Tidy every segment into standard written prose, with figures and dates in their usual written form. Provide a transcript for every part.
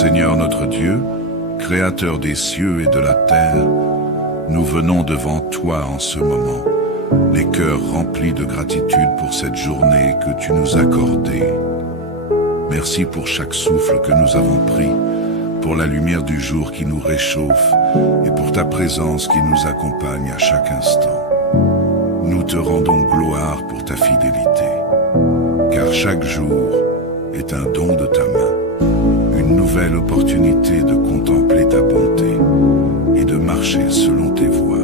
Seigneur notre Dieu, Créateur des cieux et de la terre, nous venons devant toi en ce moment, les cœurs remplis de gratitude pour cette journée que tu nous as accordée. Merci pour chaque souffle que nous avons pris, pour la lumière du jour qui nous réchauffe et pour ta présence qui nous accompagne à chaque instant. Nous te rendons gloire pour ta fidélité, car chaque jour est un don de ta main, une nouvelle opportunité de contempler ta bonté et de marcher selon tes voies.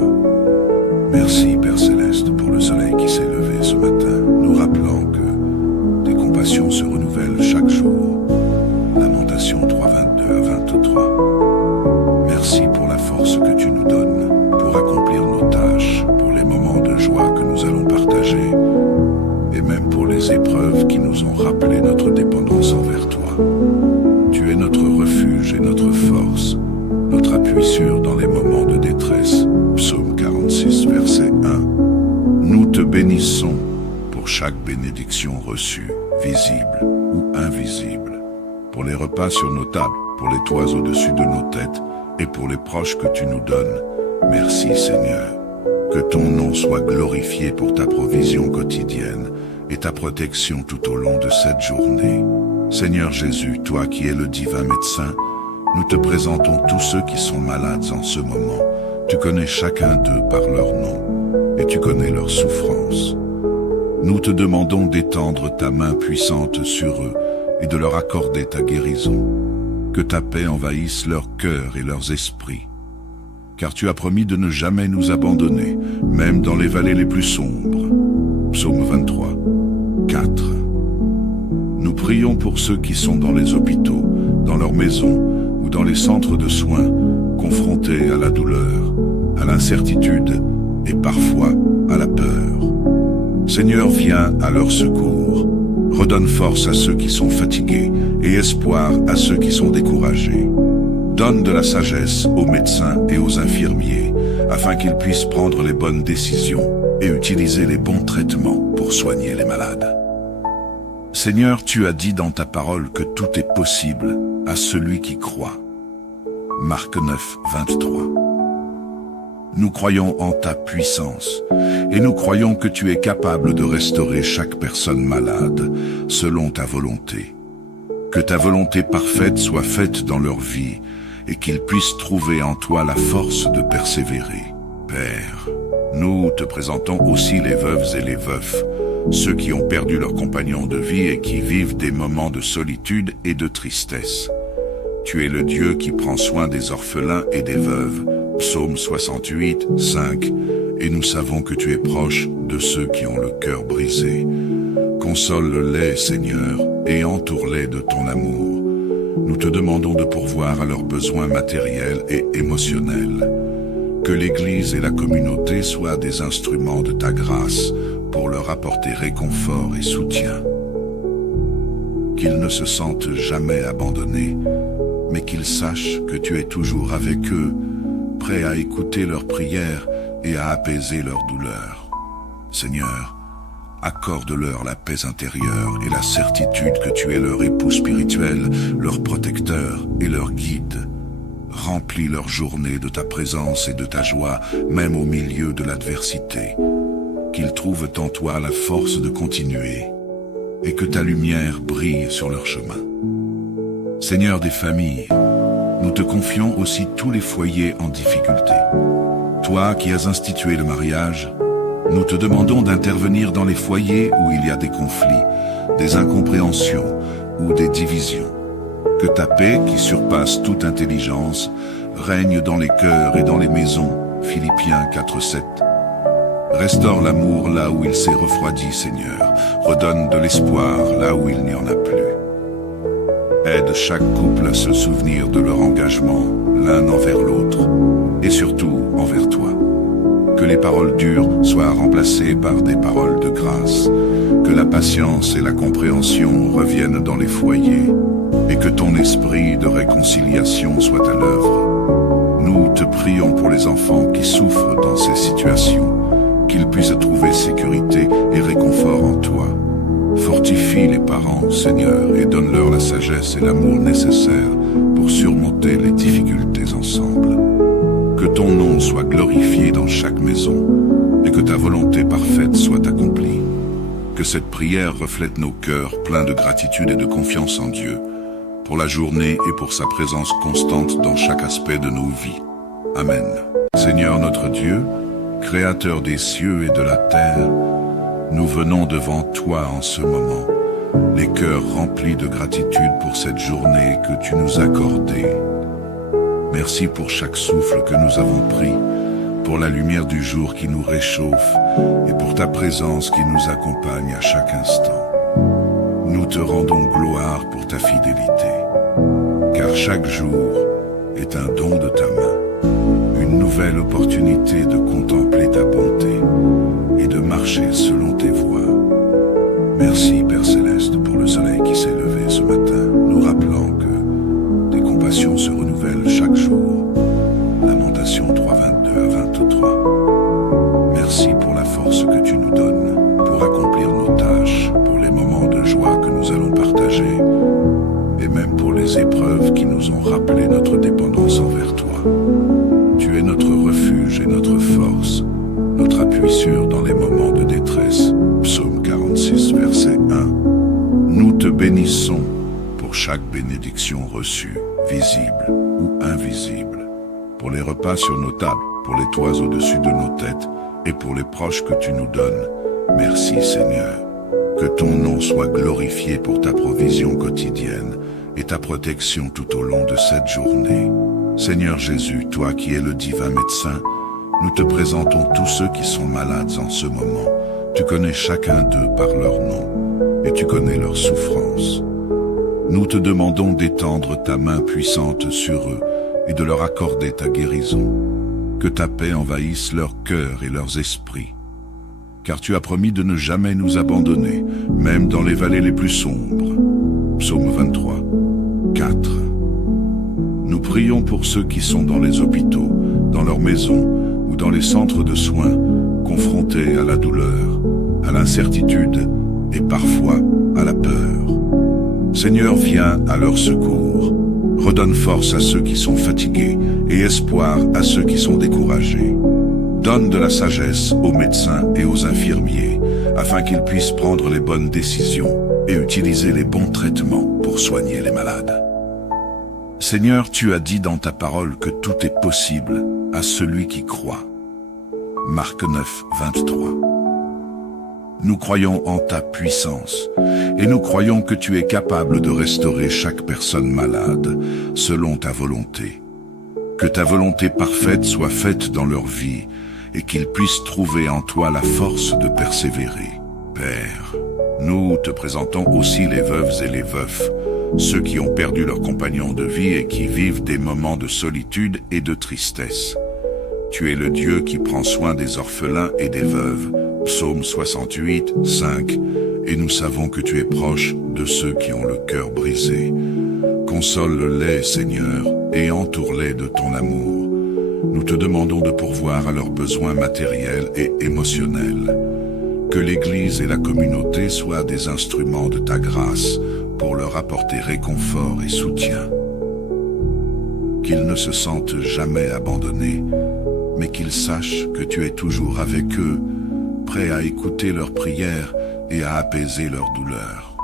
Merci Père Céleste pour le soleil qui s'est levé ce matin, nous rappelant que tes compassions se renouvellent chaque jour. Lamentation 3, 22 à 23. Merci pour la force que tu nous donnes pour accomplir nos tâches, pour les moments de joie que nous allons partager et même pour les épreuves qui nous ont rappelé notre dépendance envers toi. Tu es notre refuge et notre force, notre appui sûr dans les moments de détresse. Psaume 46, verset 1. Nous te bénissons pour chaque bénédiction reçue, visible ou invisible, pour les repas sur nos tables, pour les toits au-dessus de nos têtes et pour les proches que tu nous donnes. Merci Seigneur. Que ton nom soit glorifié pour ta provision quotidienne et ta protection tout au long de cette journée. Seigneur Jésus, toi qui es le divin médecin, nous te présentons tous ceux qui sont malades en ce moment. Tu connais chacun d'eux par leur nom et tu connais leurs souffrances. Nous te demandons d'étendre ta main puissante sur eux et de leur accorder ta guérison. Que ta paix envahisse leur cœur et leurs esprits. Car tu as promis de ne jamais nous abandonner, même dans les vallées les plus sombres. Psaume 23, 4. Nous prions pour ceux qui sont dans les hôpitaux, dans leurs maisons ou dans les centres de soins, confrontés à la douleur, à l'incertitude et parfois à la peur. Seigneur, viens à leur secours. Redonne force à ceux qui sont fatigués et espoir à ceux qui sont découragés. Donne de la sagesse aux médecins et aux infirmiers, afin qu'ils puissent prendre les bonnes décisions et utiliser les bons traitements pour soigner les malades. Seigneur, tu as dit dans ta parole que tout est possible à celui qui croit. Marc 9, 23. Nous croyons en ta puissance et nous croyons que tu es capable de restaurer chaque personne malade selon ta volonté. Que ta volonté parfaite soit faite dans leur vie et qu'ils puissent trouver en toi la force de persévérer. Père, nous te présentons aussi les veuves et les veufs, ceux qui ont perdu leur compagnon de vie et qui vivent des moments de solitude et de tristesse. Tu es le Dieu qui prend soin des orphelins et des veuves. Psaume 68, 5. Et nous savons que tu es proche de ceux qui ont le cœur brisé. Console-les, Seigneur, et entoure-les de ton amour. Nous te demandons de pourvoir à leurs besoins matériels et émotionnels. Que l'Église et la communauté soient des instruments de ta grâce pour leur apporter réconfort et soutien. Qu'ils ne se sentent jamais abandonnés, mais qu'ils sachent que tu es toujours avec eux, prêt à écouter leurs prières et à apaiser leurs douleurs. Seigneur, accorde-leur la paix intérieure et la certitude que tu es leur époux spirituel, leur protecteur et leur guide. Remplis leur journée de ta présence et de ta joie, même au milieu de l'adversité. Qu'ils trouvent en toi la force de continuer et que ta lumière brille sur leur chemin. Seigneur des familles, nous te confions aussi tous les foyers en difficulté. Toi qui as institué le mariage, nous te demandons d'intervenir dans les foyers où il y a des conflits, des incompréhensions ou des divisions. Que ta paix, qui surpasse toute intelligence, règne dans les cœurs et dans les maisons. Philippiens 4, 7. Restaure l'amour là où il s'est refroidi, Seigneur. Redonne de l'espoir là où il n'y en a plus. Aide chaque couple à se souvenir de leur engagement, l'un envers l'autre, et surtout envers toi. Que les paroles dures soient remplacées par des paroles de grâce, que la patience et la compréhension reviennent dans les foyers, et que ton esprit de réconciliation soit à l'œuvre. Nous te prions pour les enfants qui souffrent dans ces situations, qu'ils puissent trouver sécurité et réconfort en toi. Fortifie les parents, Seigneur, et donne-leur la sagesse et l'amour nécessaires pour glorifié dans chaque maison et que ta volonté parfaite soit accomplie. Que cette prière reflète nos cœurs pleins de gratitude et de confiance en Dieu, pour la journée et pour sa présence constante dans chaque aspect de nos vies. Amen. Seigneur notre Dieu, Créateur des cieux et de la terre, nous venons devant toi en ce moment, les cœurs remplis de gratitude pour cette journée que tu nous as accordée. Merci pour chaque souffle que nous avons pris, pour la lumière du jour qui nous réchauffe et pour ta présence qui nous accompagne à chaque instant. Nous te rendons gloire pour ta fidélité, car chaque jour est un don de ta main, une nouvelle opportunité de contempler ta bonté et de marcher selon tes voies. Merci Père Céleste pour le soleil qui s'est levé ce matin, nous rappelant que tes compassions se renouvellent chaque jour. Lamentation 3, 22 à 23. Merci pour la force que tu nous donnes pour accomplir nos tâches, pour les moments de joie que nous allons partager et même pour les épreuves qui nous ont rappelé notre dépendance envers toi. Tu es notre refuge et notre force, notre appui sûr dans les moments de détresse. Psaume 46, verset 1. Nous te bénissons pour chaque bénédiction reçue, visible ou invisible, pour les repas sur nos tables, pour les toits au-dessus de nos têtes et pour les proches que tu nous donnes. Merci Seigneur. Que ton nom soit glorifié pour ta provision quotidienne et ta protection tout au long de cette journée. Seigneur Jésus, toi qui es le divin médecin, nous te présentons tous ceux qui sont malades en ce moment. Tu connais chacun d'eux par leur nom et tu connais leurs souffrances. Nous te demandons d'étendre ta main puissante sur eux et de leur accorder ta guérison. Que ta paix envahisse leur cœur et leurs esprits. Car tu as promis de ne jamais nous abandonner, même dans les vallées les plus sombres. Psaume 23, 4. Nous prions pour ceux qui sont dans les hôpitaux, dans leurs maisons ou dans les centres de soins, confrontés à la douleur, à l'incertitude et parfois à la peur. Seigneur, viens à leur secours. Redonne force à ceux qui sont fatigués et espoir à ceux qui sont découragés. Donne de la sagesse aux médecins et aux infirmiers, afin qu'ils puissent prendre les bonnes décisions et utiliser les bons traitements pour soigner les malades. Seigneur, tu as dit dans ta parole que tout est possible à celui qui croit. Marc 9, 23. Nous croyons en ta puissance et nous croyons que tu es capable de restaurer chaque personne malade selon ta volonté. Que ta volonté parfaite soit faite dans leur vie et qu'ils puissent trouver en toi la force de persévérer. Père, nous te présentons aussi les veuves et les veufs, ceux qui ont perdu leur compagnon de vie et qui vivent des moments de solitude et de tristesse. Tu es le Dieu qui prend soin des orphelins et des veuves. Psaume 68, 5. Et nous savons que tu es proche de ceux qui ont le cœur brisé. Console-les, Seigneur, et entoure-les de ton amour. Nous te demandons de pourvoir à leurs besoins matériels et émotionnels. Que l'Église et la communauté soient des instruments de ta grâce pour leur apporter réconfort et soutien. Qu'ils ne se sentent jamais abandonnés, mais qu'ils sachent que tu es toujours avec eux, prêt à écouter leurs prières et à apaiser leurs douleurs.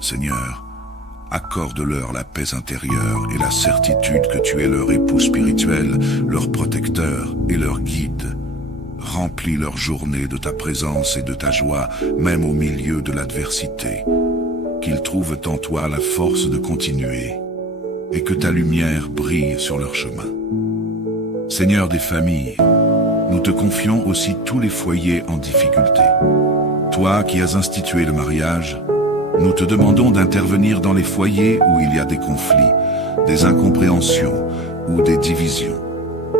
Seigneur, accorde-leur la paix intérieure et la certitude que tu es leur époux spirituel, leur protecteur et leur guide. Remplis leur journée de ta présence et de ta joie, même au milieu de l'adversité. Qu'ils trouvent en toi la force de continuer et que ta lumière brille sur leur chemin. Seigneur des familles, nous te confions aussi tous les foyers en difficulté. Toi qui as institué le mariage, nous te demandons d'intervenir dans les foyers où il y a des conflits, des incompréhensions ou des divisions.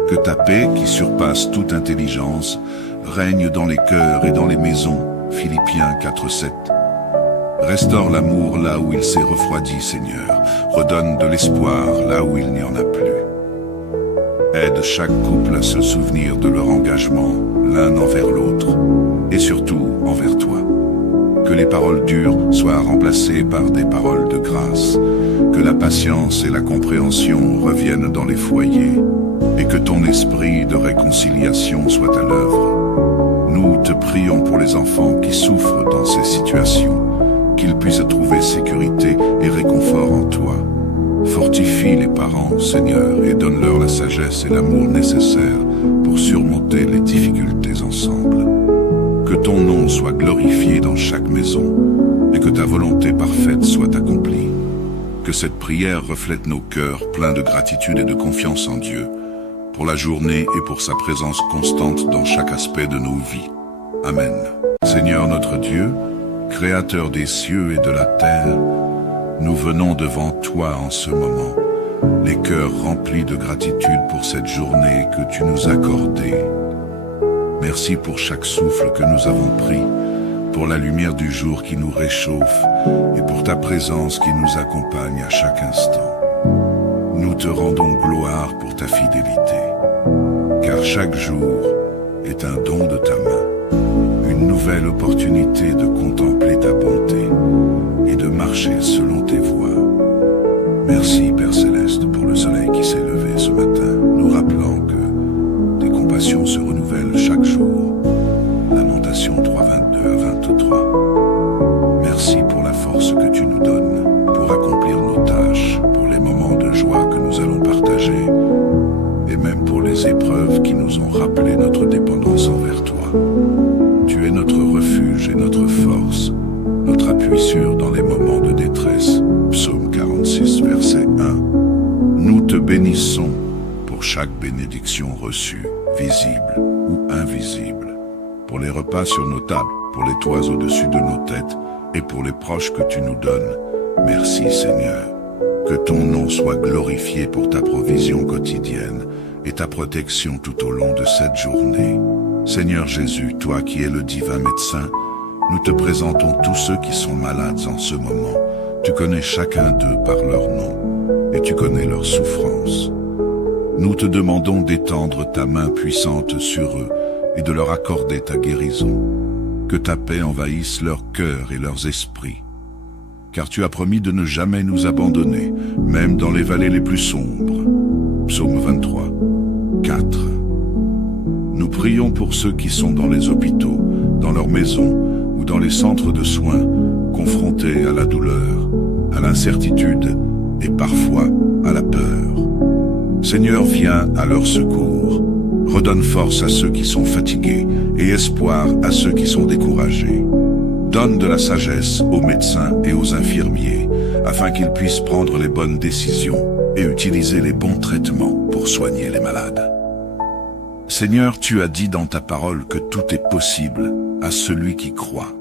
Que ta paix, qui surpasse toute intelligence, règne dans les cœurs et dans les maisons. Philippiens 4, 7. Restaure l'amour là où il s'est refroidi, Seigneur. Redonne de l'espoir là où il n'y en a plus. Aide chaque couple à se souvenir de leur engagement, l'un envers l'autre, et surtout envers toi. Que les paroles dures soient remplacées par des paroles de grâce. Que la patience et la compréhension reviennent dans les foyers. Et que ton esprit de réconciliation soit à l'œuvre. Nous te prions pour les enfants qui souffrent dans ces situations, qu'ils puissent trouver sécurité et réconfort en toi. Fortifie les parents, Seigneur, et donne-leur la sagesse et l'amour nécessaires pour surmonter les difficultés ensemble. Que ton nom soit glorifié dans chaque maison et que ta volonté parfaite soit accomplie. Que cette prière reflète nos cœurs pleins de gratitude et de confiance en Dieu, pour la journée et pour sa présence constante dans chaque aspect de nos vies. Amen. Seigneur notre Dieu, Créateur des cieux et de la terre, nous venons devant toi en ce moment, les cœurs remplis de gratitude pour cette journée que tu nous as accordée. Merci pour chaque souffle que nous avons pris, pour la lumière du jour qui nous réchauffe et pour ta présence qui nous accompagne à chaque instant. Nous te rendons gloire pour ta fidélité, car chaque jour est un don de ta main, une nouvelle opportunité de contempler ta bonté et de marcher selon tes voies. Merci Père Céleste pour le soleil qui s'est levé ce matin, nous rappelant que tes compassions se renouvellent chaque jour. Lamentation 3:22 à 23. Merci pour la force que tu nous donnes pour accomplir nos tâches, pour les moments de joie que nous allons partager et même pour les épreuves qui nous ont rappelé notre dépendance envers toi. Tu es notre refuge et notre force, notre appui sûr dans les moments de détresse. Psaume 46, verset 1. Nous te bénissons pour chaque bénédiction reçue, visible ou invisible, pour les repas sur nos tables, pour les toits au-dessus de nos têtes et pour les proches que tu nous donnes. Merci Seigneur. Que ton nom soit glorifié pour ta provision quotidienne et ta protection tout au long de cette journée. Seigneur Jésus, toi qui es le divin médecin, nous te présentons tous ceux qui sont malades en ce moment. Tu connais chacun d'eux par leur nom et tu connais leurs souffrances. Nous te demandons d'étendre ta main puissante sur eux et de leur accorder ta guérison. Que ta paix envahisse leur cœur et leurs esprits. Car tu as promis de ne jamais nous abandonner, même dans les vallées les plus sombres. Psaume 23, 4. Nous prions pour ceux qui sont dans les hôpitaux, dans leurs maisons ou dans les centres de soins, confrontés à la douleur, à l'incertitude et parfois à la peur. Seigneur, viens à leur secours. Redonne force à ceux qui sont fatigués et espoir à ceux qui sont découragés. Donne de la sagesse aux médecins et aux infirmiers, afin qu'ils puissent prendre les bonnes décisions et utiliser les bons traitements pour soigner les malades. Seigneur, tu as dit dans ta parole que tout est possible à celui qui croit.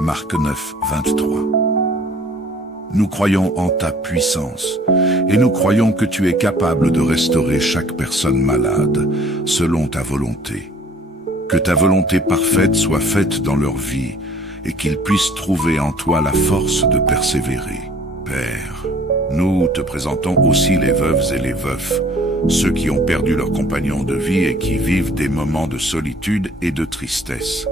Marc 9, 23. Nous croyons en ta puissance et nous croyons que tu es capable de restaurer chaque personne malade selon ta volonté. Que ta volonté parfaite soit faite dans leur vie et qu'ils puissent trouver en toi la force de persévérer. Père, nous te présentons aussi les veuves et les veufs, ceux qui ont perdu leur compagnon de vie et qui vivent des moments de solitude et de tristesse.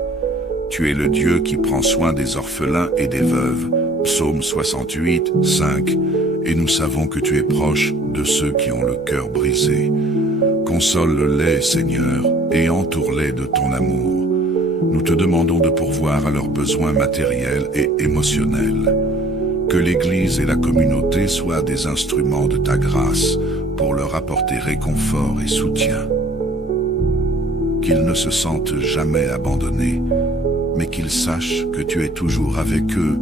Tu es le Dieu qui prend soin des orphelins et des veuves. Psaume 68, 5. Et nous savons que tu es proche de ceux qui ont le cœur brisé. Console-les, Seigneur, et entoure-les de ton amour. Nous te demandons de pourvoir à leurs besoins matériels et émotionnels. Que l'Église et la communauté soient des instruments de ta grâce pour leur apporter réconfort et soutien. Qu'ils ne se sentent jamais abandonnés, mais qu'ils sachent que tu es toujours avec eux,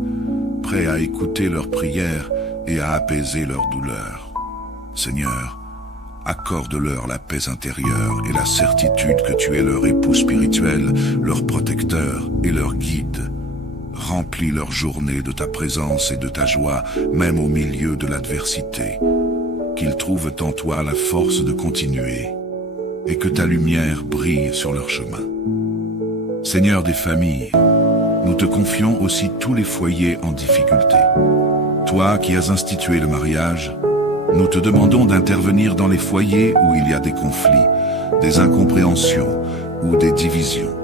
prêt à écouter leurs prières et à apaiser leurs douleurs. Seigneur, accorde-leur la paix intérieure et la certitude que tu es leur époux spirituel, leur protecteur et leur guide. Remplis leur journée de ta présence et de ta joie, même au milieu de l'adversité. Qu'ils trouvent en toi la force de continuer et que ta lumière brille sur leur chemin. Seigneur des familles, nous te confions aussi tous les foyers en difficulté. Toi qui as institué le mariage, nous te demandons d'intervenir dans les foyers où il y a des conflits, des incompréhensions ou des divisions.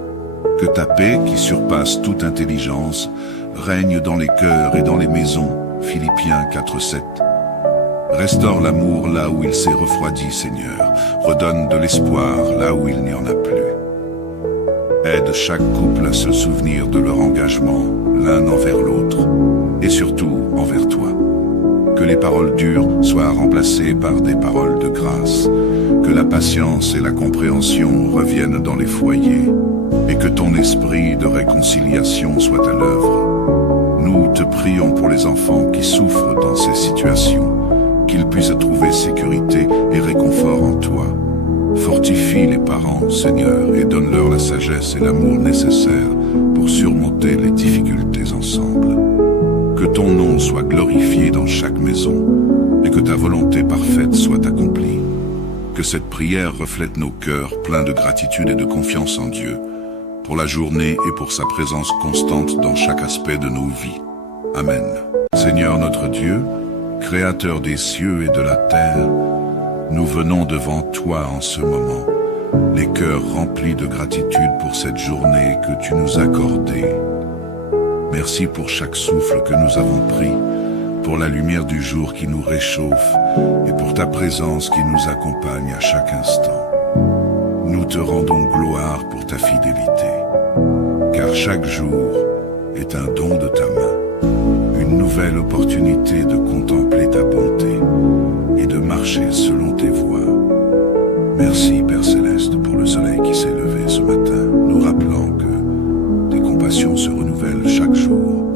Que ta paix, qui surpasse toute intelligence, règne dans les cœurs et dans les maisons. Philippiens 4, 7. Restaure l'amour là où il s'est refroidi, Seigneur. Redonne de l'espoir là où il n'y en a plus. Aide chaque couple à se souvenir de leur engagement, l'un envers l'autre, et surtout envers toi. Que les paroles dures soient remplacées par des paroles de grâce, que la patience et la compréhension reviennent dans les foyers, et que ton esprit de réconciliation soit à l'œuvre. Nous te prions pour les enfants qui souffrent dans ces situations, qu'ils puissent trouver sécurité et réconfort en toi. Fortifie les parents, Seigneur, et donne-leur la sagesse et l'amour nécessaires pour surmonter les difficultés ensemble. Que ton nom soit glorifié dans chaque maison et que ta volonté parfaite soit accomplie. Que cette prière reflète nos cœurs pleins de gratitude et de confiance en Dieu, pour la journée et pour sa présence constante dans chaque aspect de nos vies. Amen. Seigneur notre Dieu, Créateur des cieux et de la terre, nous venons devant toi en ce moment, les cœurs remplis de gratitude pour cette journée que tu nous as accordée. Merci pour chaque souffle que nous avons pris, pour la lumière du jour qui nous réchauffe et pour ta présence qui nous accompagne à chaque instant. Nous te rendons gloire pour ta fidélité, car chaque jour est un don de ta main, une nouvelle opportunité de contempler ta bonté et de marcher selon tes voies. Merci Père Céleste pour le soleil qui s'est levé ce matin, nous rappelant que tes compassions se renouvellent chaque jour.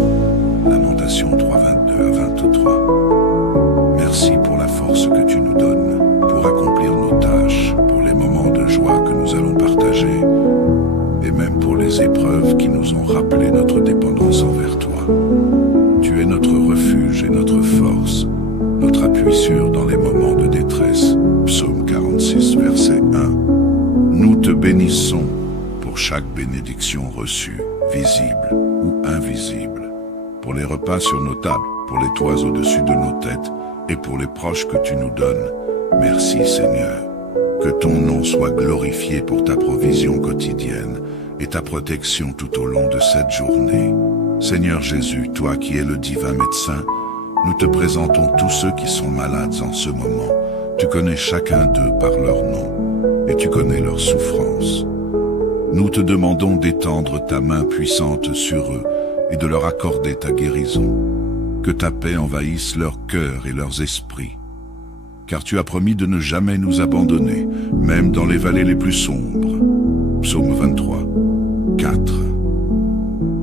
Lamentation 3, 22 à 23. Merci pour la force que tu nous donnes pour accomplir nos tâches, pour les moments de joie que nous allons partager et même pour les épreuves qui nous ont rappelé notre dépendance envers toi. Tu es notre refuge et notre force, notre appui sûr dans les moments de détresse. Psaume 46, verset 1. Nous te bénissons pour chaque bénédiction reçue, visible ou invisible, pour les repas sur nos tables, pour les toits au-dessus de nos têtes et pour les proches que tu nous donnes. Merci Seigneur. Que ton nom soit glorifié pour ta provision quotidienne et ta protection tout au long de cette journée. Seigneur Jésus, toi qui es le divin médecin, nous te présentons tous ceux qui sont malades en ce moment. Tu connais chacun d'eux par leur nom et tu connais leurs souffrances. Nous te demandons d'étendre ta main puissante sur eux et de leur accorder ta guérison. Que ta paix envahisse leur cœur et leurs esprits. Car tu as promis de ne jamais nous abandonner, même dans les vallées les plus sombres. Psaume 23, 4.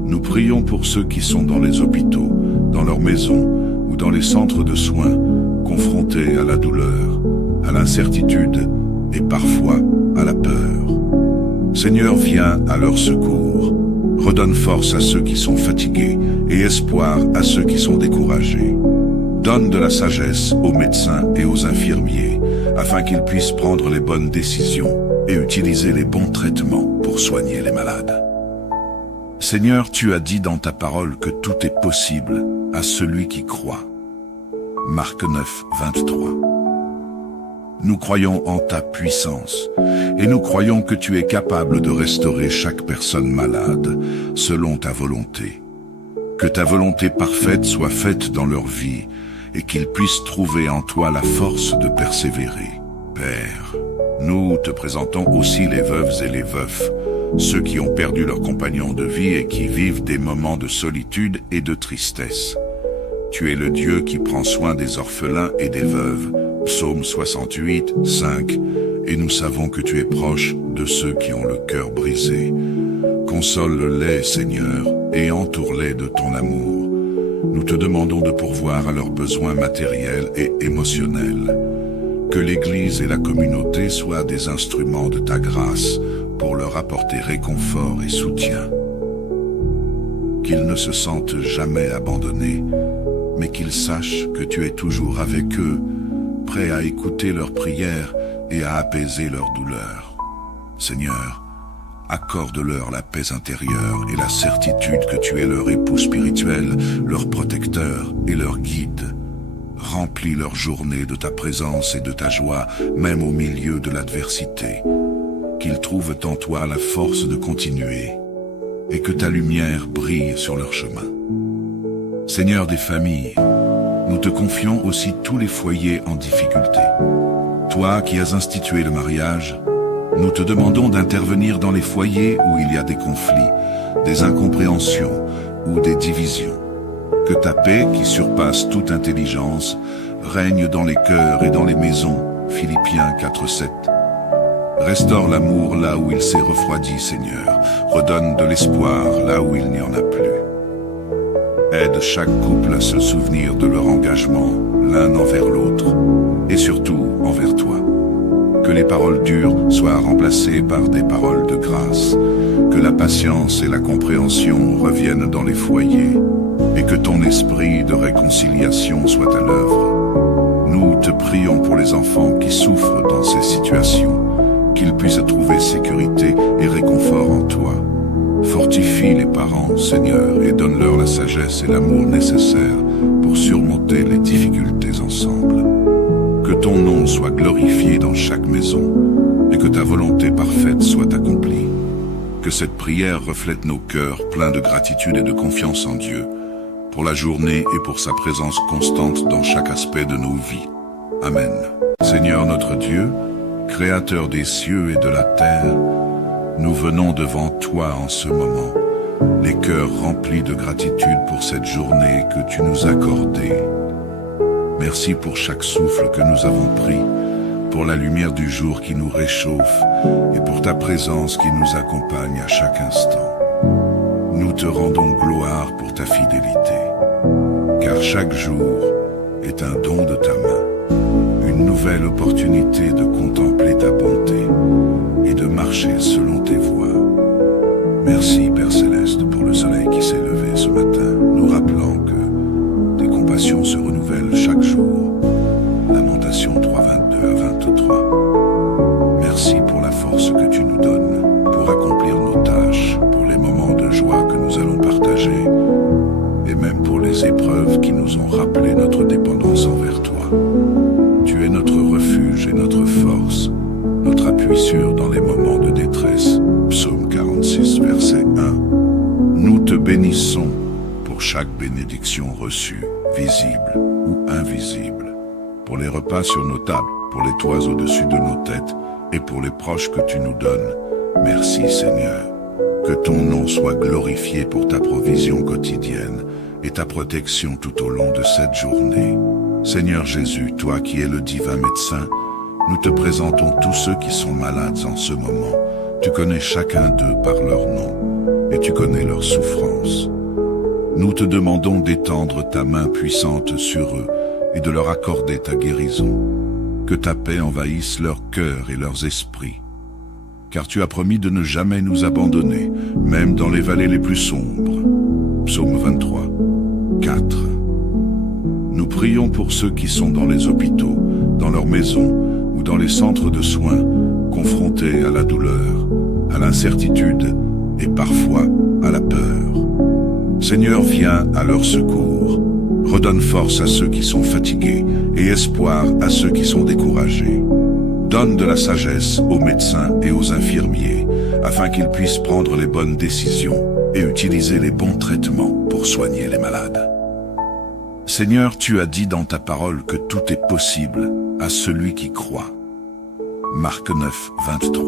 Nous prions pour ceux qui sont dans les hôpitaux, dans leurs maisons ou dans les centres de soins, confrontés à la douleur, à l'incertitude et parfois à la peur. Seigneur, viens à leur secours. Redonne force à ceux qui sont fatigués et espoir à ceux qui sont découragés. Donne de la sagesse aux médecins et aux infirmiers, afin qu'ils puissent prendre les bonnes décisions et utiliser les bons traitements pour soigner les malades. Seigneur, tu as dit dans ta parole que tout est possible à celui qui croit. Marc 9, 23. Nous croyons en ta puissance et nous croyons que tu es capable de restaurer chaque personne malade selon ta volonté. Que ta volonté parfaite soit faite dans leur vie et qu'ils puissent trouver en toi la force de persévérer. Père, nous te présentons aussi les veuves et les veufs, ceux qui ont perdu leur compagnon de vie et qui vivent des moments de solitude et de tristesse. Tu es le Dieu qui prend soin des orphelins et des veuves. Psaume 68, 5. Et nous savons que tu es proche de ceux qui ont le cœur brisé. Console-les, Seigneur, et entoure-les de ton amour. Nous te demandons de pourvoir à leurs besoins matériels et émotionnels. Que l'Église et la communauté soient des instruments de ta grâce pour leur apporter réconfort et soutien. Qu'ils ne se sentent jamais abandonnés, mais qu'ils sachent que tu es toujours avec eux, prêt à écouter leurs prières et à apaiser leurs douleurs. Seigneur, accorde-leur la paix intérieure et la certitude que tu es leur époux spirituel, leur protecteur et leur guide. Remplis leur journée de ta présence et de ta joie, même au milieu de l'adversité. Qu'ils trouvent en toi la force de continuer et que ta lumière brille sur leur chemin. Seigneur des familles, nous te confions aussi tous les foyers en difficulté. Toi qui as institué le mariage, nous te demandons d'intervenir dans les foyers où il y a des conflits, des incompréhensions ou des divisions. Que ta paix, qui surpasse toute intelligence, règne dans les cœurs et dans les maisons. Philippiens 4:7. Restaure l'amour là où il s'est refroidi, Seigneur. Redonne de l'espoir là où il n'y en a plus. Aide chaque couple à se souvenir de leur engagement, l'un envers l'autre, et surtout envers toi. Que les paroles dures soient remplacées par des paroles de grâce, que la patience et la compréhension reviennent dans les foyers, et que ton esprit de réconciliation soit à l'œuvre. Nous te prions pour les enfants qui souffrent dans ces situations, qu'ils puissent trouver sécurité et réconfort en toi. Fortifie les parents, Seigneur, et donne-leur la sagesse et l'amour nécessaires pour surmonter les difficultés ensemble. Que ton nom soit glorifié dans chaque maison et que ta volonté parfaite soit accomplie. Que cette prière reflète nos cœurs pleins de gratitude et de confiance en Dieu, pour la journée et pour sa présence constante dans chaque aspect de nos vies. Amen. Seigneur notre Dieu, Créateur des cieux et de la terre, nous venons devant toi en ce moment, les cœurs remplis de gratitude pour cette journée que tu nous as accordée. Merci pour chaque souffle que nous avons pris, pour la lumière du jour qui nous réchauffe et pour ta présence qui nous accompagne à chaque instant. Nous te rendons gloire pour ta fidélité, car chaque jour est un don de ta main, une nouvelle opportunité de contempler ta bonté et de marcher selon tes voies. Merci Père Céleste pour le soleil qui s'est levé ce matin, nous rappelant que tes compassions se renouvellent chaque jour. Lamentation 3:22 à 23. Merci pour la force que tu nous donnes pour accomplir nos tâches, pour les moments de joie que nous allons partager et même pour les épreuves qui nous ont rappelé notre dépendance envers toi. Tu es notre refuge et notre force, notre appui sûr dans les moments de détresse. Psaume 46, verset 1. Nous te bénissons pour chaque bénédiction reçue, visible ou invisible, pour les repas sur nos tables, pour les toits au-dessus de nos têtes et pour les proches que tu nous donnes. Merci Seigneur. Que ton nom soit glorifié pour ta provision quotidienne et ta protection tout au long de cette journée. Seigneur Jésus, toi qui es le divin médecin, nous te présentons tous ceux qui sont malades en ce moment. Tu connais chacun d'eux par leur nom et tu connais leurs souffrances. Nous te demandons d'étendre ta main puissante sur eux et de leur accorder ta guérison. Que ta paix envahisse leur cœur et leurs esprits. Car tu as promis de ne jamais nous abandonner, même dans les vallées les plus sombres. Psaume 23, 4. Nous prions pour ceux qui sont dans les hôpitaux, dans leurs maisons ou dans les centres de soins, confrontés à la douleur, à l'incertitude et parfois à la peur. Seigneur, viens à leur secours. Redonne force à ceux qui sont fatigués et espoir à ceux qui sont découragés. Donne de la sagesse aux médecins et aux infirmiers, afin qu'ils puissent prendre les bonnes décisions et utiliser les bons traitements pour soigner les malades. Seigneur, tu as dit dans ta parole que tout est possible à celui qui croit. Marc 9, 23.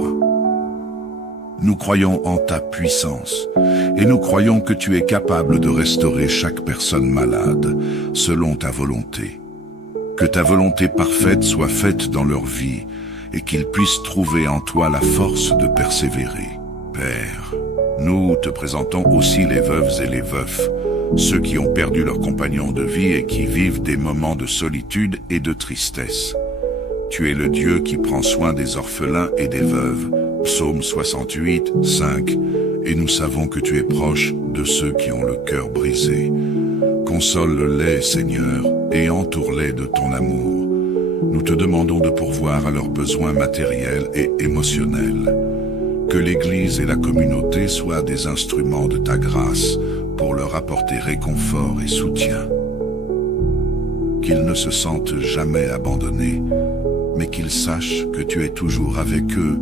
Nous croyons en ta puissance et nous croyons que tu es capable de restaurer chaque personne malade selon ta volonté. Que ta volonté parfaite soit faite dans leur vie et qu'ils puissent trouver en toi la force de persévérer. Père, nous te présentons aussi les veuves et les veufs, ceux qui ont perdu leur compagnon de vie et qui vivent des moments de solitude et de tristesse. Tu es le Dieu qui prend soin des orphelins et des veuves. Psaume 68, 5. Et nous savons que tu es proche de ceux qui ont le cœur brisé. Console-les, Seigneur, et entoure-les de ton amour. Nous te demandons de pourvoir à leurs besoins matériels et émotionnels. Que l'Église et la communauté soient des instruments de ta grâce pour leur apporter réconfort et soutien. Qu'ils ne se sentent jamais abandonnés, mais qu'ils sachent que tu es toujours avec eux,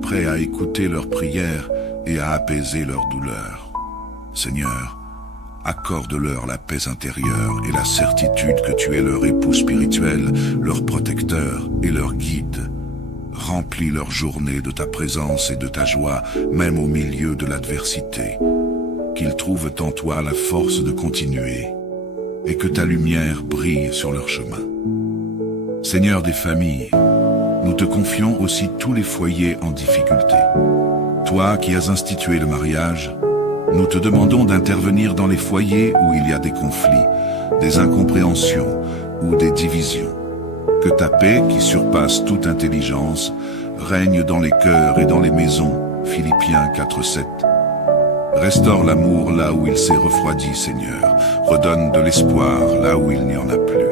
prêt à écouter leurs prières et à apaiser leurs douleurs. Seigneur, accorde-leur la paix intérieure et la certitude que tu es leur époux spirituel, leur protecteur et leur guide. Remplis leur journée de ta présence et de ta joie, même au milieu de l'adversité. Qu'ils trouvent en toi la force de continuer et que ta lumière brille sur leur chemin. Seigneur des familles, nous te confions aussi tous les foyers en difficulté. Toi qui as institué le mariage, nous te demandons d'intervenir dans les foyers où il y a des conflits, des incompréhensions ou des divisions. Que ta paix, qui surpasse toute intelligence, règne dans les cœurs et dans les maisons. Philippiens 4:7. Restaure l'amour là où il s'est refroidi, Seigneur. Redonne de l'espoir là où il n'y en a plus.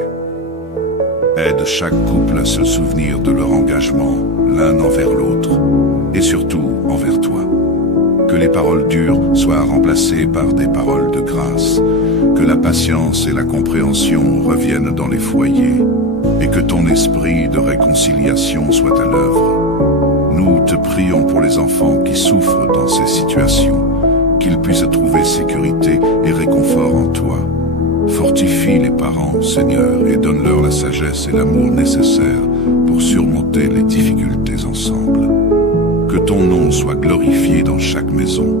Aide chaque couple à se souvenir de leur engagement, l'un envers l'autre, et surtout envers toi. Que les paroles dures soient remplacées par des paroles de grâce. Que la patience et la compréhension reviennent dans les foyers. Et que ton esprit de réconciliation soit à l'œuvre. Nous te prions pour les enfants qui souffrent dans ces situations, qu'ils puissent trouver sécurité et réconfort en toi. Fortifie les parents, Seigneur, et donne-leur la sagesse et l'amour nécessaires pour surmonter les difficultés ensemble. Que ton nom soit glorifié dans chaque maison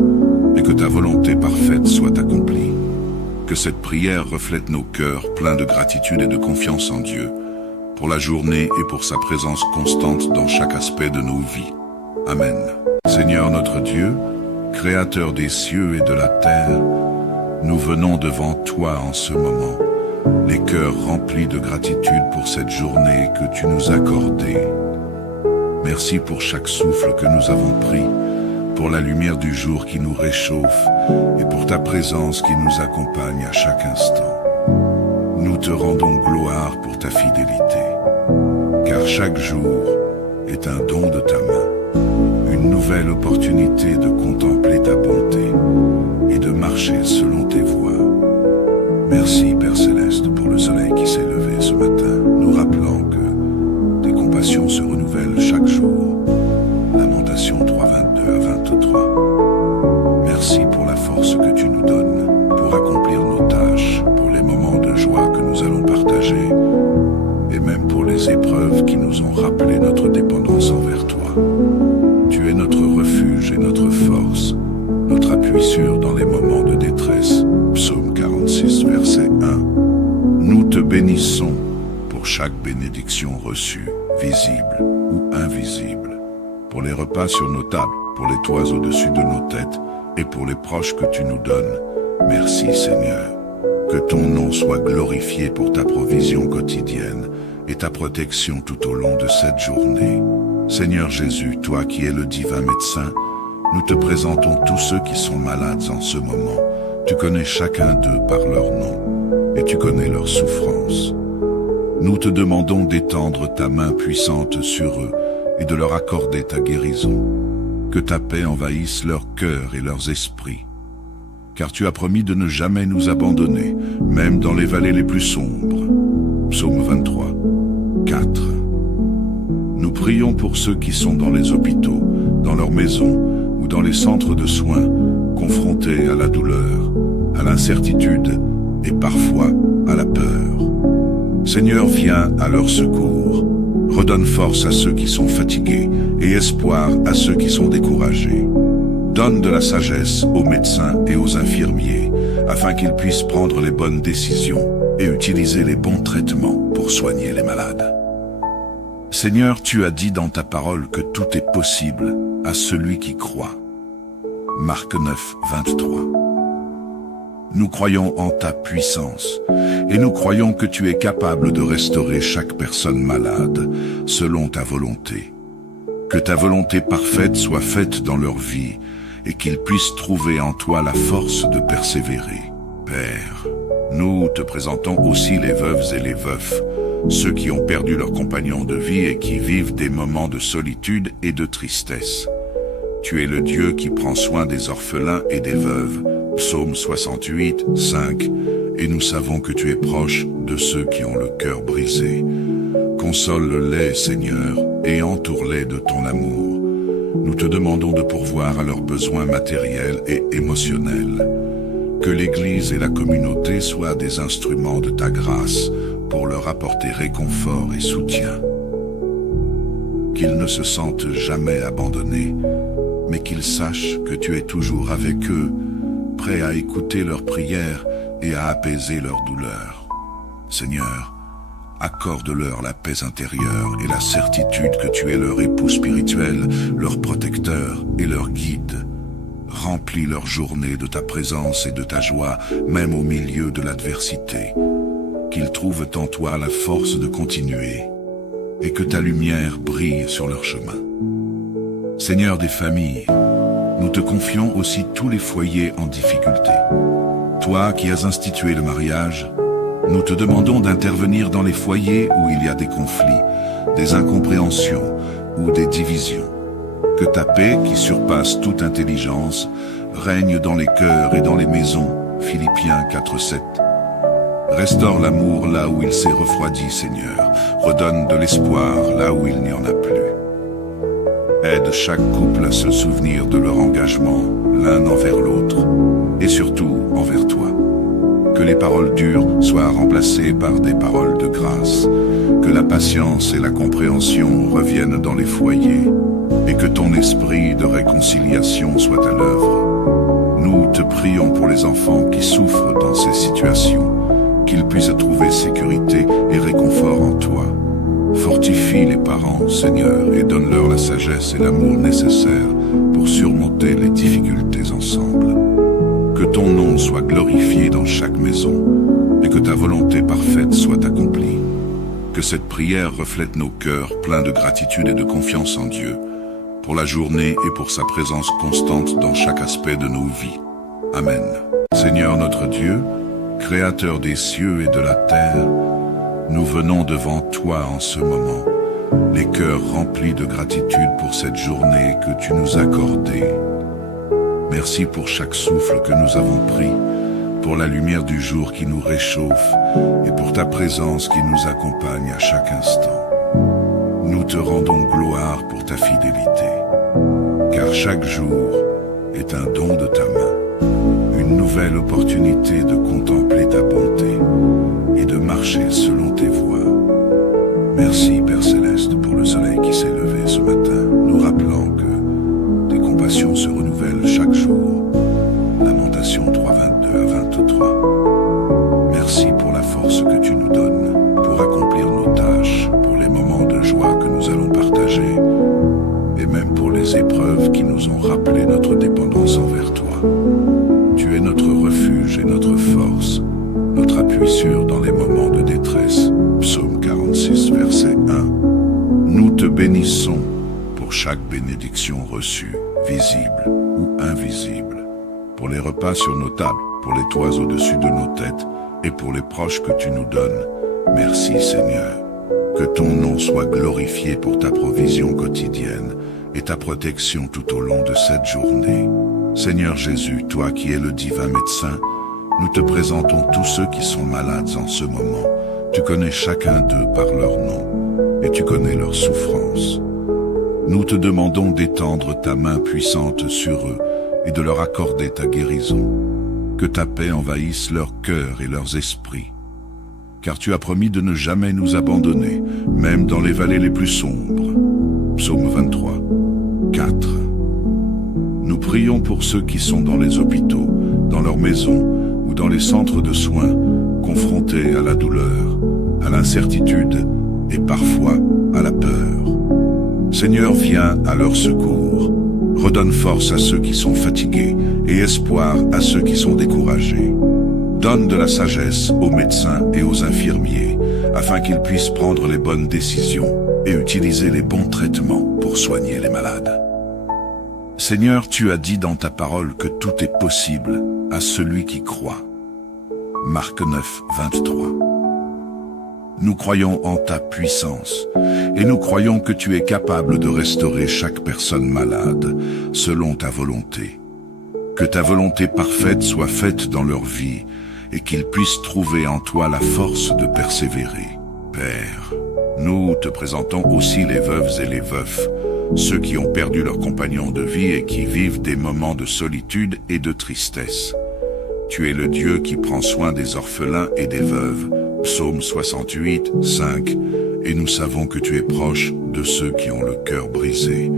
et que ta volonté parfaite soit accomplie. Que cette prière reflète nos cœurs pleins de gratitude et de confiance en Dieu, pour la journée et pour sa présence constante dans chaque aspect de nos vies. Amen. Seigneur notre Dieu, Créateur des cieux et de la terre, nous venons devant toi en ce moment, les cœurs remplis de gratitude pour cette journée que tu nous as accordée. Merci pour chaque souffle que nous avons pris, pour la lumière du jour qui nous réchauffe et pour ta présence qui nous accompagne à chaque instant. Nous te rendons gloire pour ta fidélité, car chaque jour est un don de ta main, une nouvelle opportunité de contempler ta bonté et de marcher selon tes voies. Merci Père Céleste pour le soleil qui s'est levé ce matin, nous rappelant que tes compassions se renouvellent chaque jour. Lamentation 3:22-23. Merci pour la force que tu nous donnes pour accomplir nos tâches, pour les moments de joie que nous allons partager, et même pour les épreuves qui nous ont rappelé notre dépendance envers toi. Tu es notre refuge et notre force, notre appui sûr dans les moments de détresse. Psaume 46, verset 1. Nous te bénissons pour chaque bénédiction reçue, visible ou invisible, pour les repas sur nos tables, pour les toits au-dessus de nos têtes et pour les proches que tu nous donnes. Merci Seigneur. Que ton nom soit glorifié pour ta provision quotidienne et ta protection tout au long de cette journée. Seigneur Jésus, toi qui es le divin médecin, nous te présentons tous ceux qui sont malades en ce moment. Tu connais chacun d'eux par leur nom et tu connais leurs souffrances. Nous te demandons d'étendre ta main puissante sur eux et de leur accorder ta guérison. Que ta paix envahisse leur cœur et leurs esprits. Car tu as promis de ne jamais nous abandonner, même dans les vallées les plus sombres. Psaume 23, 4. Nous prions pour ceux qui sont dans les hôpitaux, dans leurs maisons ou dans les centres de soins, confrontés à la douleur, à l'incertitude et parfois à la peur. Seigneur, viens à leur secours. Redonne force à ceux qui sont fatigués et espoir à ceux qui sont découragés. Donne de la sagesse aux médecins et aux infirmiers, afin qu'ils puissent prendre les bonnes décisions et utiliser les bons traitements pour soigner les malades. Seigneur, tu as dit dans ta parole que tout est possible à celui qui croit. Marc 9, 23. Nous croyons en ta puissance et nous croyons que tu es capable de restaurer chaque personne malade selon ta volonté. Que ta volonté parfaite soit faite dans leur vie et qu'ils puissent trouver en toi la force de persévérer. Père, nous te présentons aussi les veuves et les veufs, ceux qui ont perdu leur compagnon de vie et qui vivent des moments de solitude et de tristesse. Tu es le Dieu qui prend soin des orphelins et des veuves. Psaume 68, 5. Et nous savons que tu es proche de ceux qui ont le cœur brisé. Console-les, Seigneur, et entoure-les de ton amour. Nous te demandons de pourvoir à leurs besoins matériels et émotionnels. Que l'Église et la communauté soient des instruments de ta grâce pour leur apporter réconfort et soutien. Qu'ils ne se sentent jamais abandonnés, mais qu'ils sachent que tu es toujours avec eux, prêt à écouter leurs prières et à apaiser leurs douleurs. Seigneur, accorde-leur la paix intérieure et la certitude que tu es leur époux spirituel, leur protecteur et leur guide. Remplis leur journée de ta présence et de ta joie, même au milieu de l'adversité. Qu'ils trouvent en toi la force de continuer et que ta lumière brille sur leur chemin. Seigneur des familles, nous te confions aussi tous les foyers en difficulté. Toi qui as institué le mariage, nous te demandons d'intervenir dans les foyers où il y a des conflits, des incompréhensions ou des divisions. Que ta paix, qui surpasse toute intelligence, règne dans les cœurs et dans les maisons. Philippiens 4:7. Restaure l'amour là où il s'est refroidi, Seigneur. Redonne de l'espoir là où il n'y en a plus. Aide chaque couple à se souvenir de leur engagement, l'un envers l'autre, et surtout envers toi. Que les paroles dures soient remplacées par des paroles de grâce. Que la patience et la compréhension reviennent dans les foyers. Et que ton esprit de réconciliation soit à l'œuvre. Nous te prions pour les enfants qui souffrent dans ces situations, qu'ils puissent trouver sécurité et réconfort en toi. Fortifie les parents, Seigneur, et donne-leur la sagesse et l'amour nécessaires pour surmonter les difficultés ensemble. Que ton nom soit glorifié dans chaque maison et que ta volonté parfaite soit accomplie. Que cette prière reflète nos cœurs pleins de gratitude et de confiance en Dieu, pour la journée et pour sa présence constante dans chaque aspect de nos vies. Amen. Seigneur notre Dieu, Créateur des cieux et de la terre, nous venons devant toi en ce moment, les cœurs remplis de gratitude pour cette journée que tu nous as accordée. Merci pour chaque souffle que nous avons pris, pour la lumière du jour qui nous réchauffe et pour ta présence qui nous accompagne à chaque instant. Nous te rendons gloire pour ta fidélité, car chaque jour est un don de ta main, une nouvelle opportunité de contempler ta bonté et de marcher selon tes voies. Merci Père Céleste pour le soleil qui s'est levé ce matin, nous rappelant que tes compassions se renouvellent chaque jour. Lamentation 3:22-23. Merci pour la force que tu nous donnes pour accomplir nos tâches, pour les moments de joie que nous allons partager, et même pour les épreuves qui nous ont rappelé notre dépendance envers toi. Tu es notre refuge et notre force, notre appui sûr dans les moments de détresse. Psaume 46, verset 1. Nous te bénissons pour chaque bénédiction reçue, visible ou invisible, pour les repas sur nos tables, pour les toits au-dessus de nos têtes et pour les proches que tu nous donnes. Merci Seigneur. Que ton nom soit glorifié pour ta provision quotidienne et ta protection tout au long de cette journée. Seigneur Jésus, toi qui es le divin médecin, nous te présentons tous ceux qui sont malades en ce moment. Tu connais chacun d'eux par leur nom et tu connais leurs souffrances. Nous te demandons d'étendre ta main puissante sur eux et de leur accorder ta guérison. Que ta paix envahisse leur cœur et leurs esprits. Car tu as promis de ne jamais nous abandonner, même dans les vallées les plus sombres. Psaume 23, 4. Nous prions pour ceux qui sont dans les hôpitaux, dans leurs maisons ou dans les centres de soins, confrontés à la douleur, à l'incertitude et parfois à la peur. Seigneur, viens à leur secours. Redonne force à ceux qui sont fatigués et espoir à ceux qui sont découragés. Donne de la sagesse aux médecins et aux infirmiers, afin qu'ils puissent prendre les bonnes décisions et utiliser les bons traitements pour soigner les malades. Seigneur, tu as dit dans ta parole que tout est possible à celui qui croit. Marc 9, 23. Nous croyons en ta puissance et nous croyons que tu es capable de restaurer chaque personne malade selon ta volonté. Que ta volonté parfaite soit faite dans leur vie et qu'ils puissent trouver en toi la force de persévérer. Père, nous te présentons aussi les veuves et les veufs, ceux qui ont perdu leur compagnon de vie et qui vivent des moments de solitude et de tristesse. tu es le Dieu qui prend soin des orphelins et des veuves. Psaume 68, 5. Et nous savons que tu es proche de ceux qui ont le cœur brisé.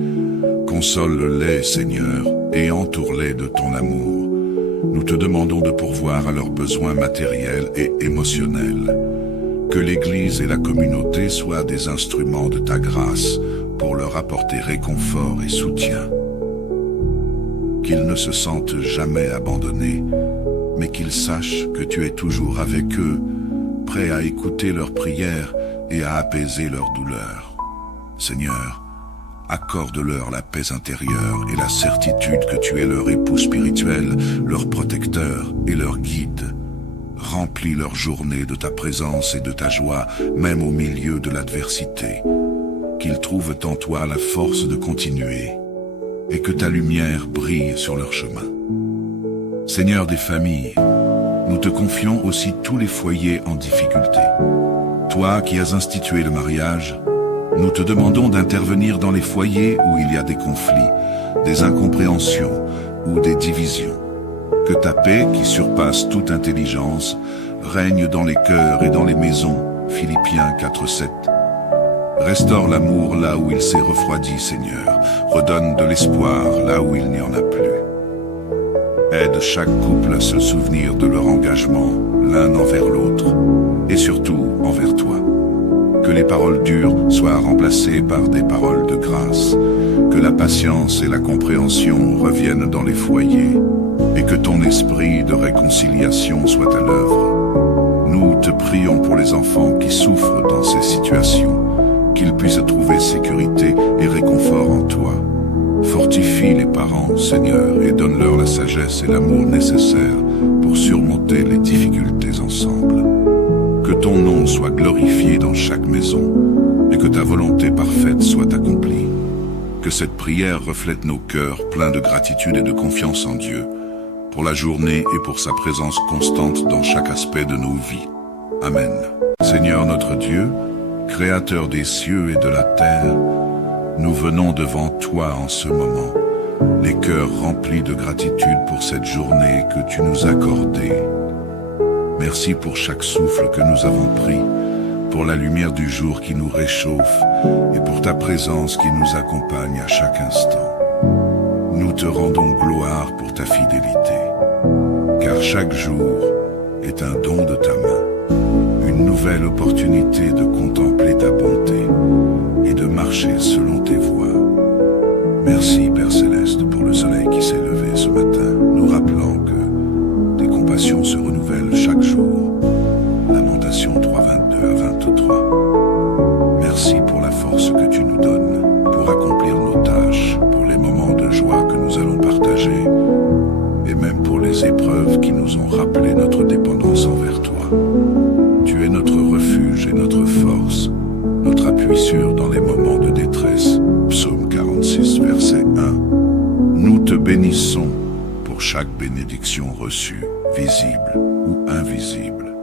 Console-les, Seigneur, et entoure-les de ton amour. Nous te demandons de pourvoir à leurs besoins matériels et émotionnels. Que l'Église et la communauté soient des instruments de ta grâce pour leur apporter réconfort et soutien. Qu'ils ne se sentent jamais abandonnés, mais qu'ils sachent que tu es toujours avec eux, prêt à écouter leurs prières et à apaiser leurs douleurs. Seigneur, accorde-leur la paix intérieure et la certitude que tu es leur époux spirituel, leur protecteur et leur guide. Remplis leur journée de ta présence et de ta joie, même au milieu de l'adversité. Qu'ils trouvent en toi la force de continuer et que ta lumière brille sur leur chemin. Seigneur des familles, nous te confions aussi tous les foyers en difficulté. Toi qui as institué le mariage, nous te demandons d'intervenir dans les foyers où il y a des conflits, des incompréhensions ou des divisions. Que ta paix, qui surpasse toute intelligence, règne dans les cœurs et dans les maisons. Philippiens 4:7. Restaure l'amour là où il s'est refroidi, Seigneur. Redonne de l'espoir là où il n'y en a plus. Aide chaque couple à se souvenir de leur engagement, l'un envers l'autre, et surtout envers toi. Que les paroles dures soient remplacées par des paroles de grâce. Que la patience et la compréhension reviennent dans les foyers. Et que ton esprit de réconciliation soit à l'œuvre. Nous te prions pour les enfants qui souffrent dans ces situations, qu'ils puissent trouver sécurité et réconfort en toi. Fortifie les parents, Seigneur, et donne-leur la sagesse et l'amour nécessaires pour surmonter les difficultés ensemble. Que ton nom soit glorifié dans chaque maison et que ta volonté parfaite soit accomplie. Que cette prière reflète nos cœurs pleins de gratitude et de confiance en Dieu, pour la journée et pour sa présence constante dans chaque aspect de nos vies. Amen. Seigneur notre Dieu, Créateur des cieux et de la terre, nous venons devant toi en ce moment, les cœurs remplis de gratitude pour cette journée que tu nous as accordée. Merci pour chaque souffle que nous avons pris, pour la lumière du jour qui nous réchauffe et pour ta présence qui nous accompagne à chaque instant. Nous te rendons gloire pour ta fidélité, car chaque jour est un don de ta main, une nouvelle opportunité de contempler ta bonté et de marcher selon tes voies. Merci Père Céleste pour le soleil qui s'est levé ce matin, nous rappelant que tes compassions se renouvellent chaque jour. Lamentation 3:22-23. Merci pour la force que tu nous donnes pour accomplir nos tâches, pour les moments de joie que nous allons partager, et même pour les épreuves qui nous ont rappelé notre dépendance envers toi. Tu es notre refuge et notre force, notre appui sûr dans les moments de détresse. Psaume 46, verset 1. Nous te bénissons pour chaque bénédiction reçue, visible ou invisible,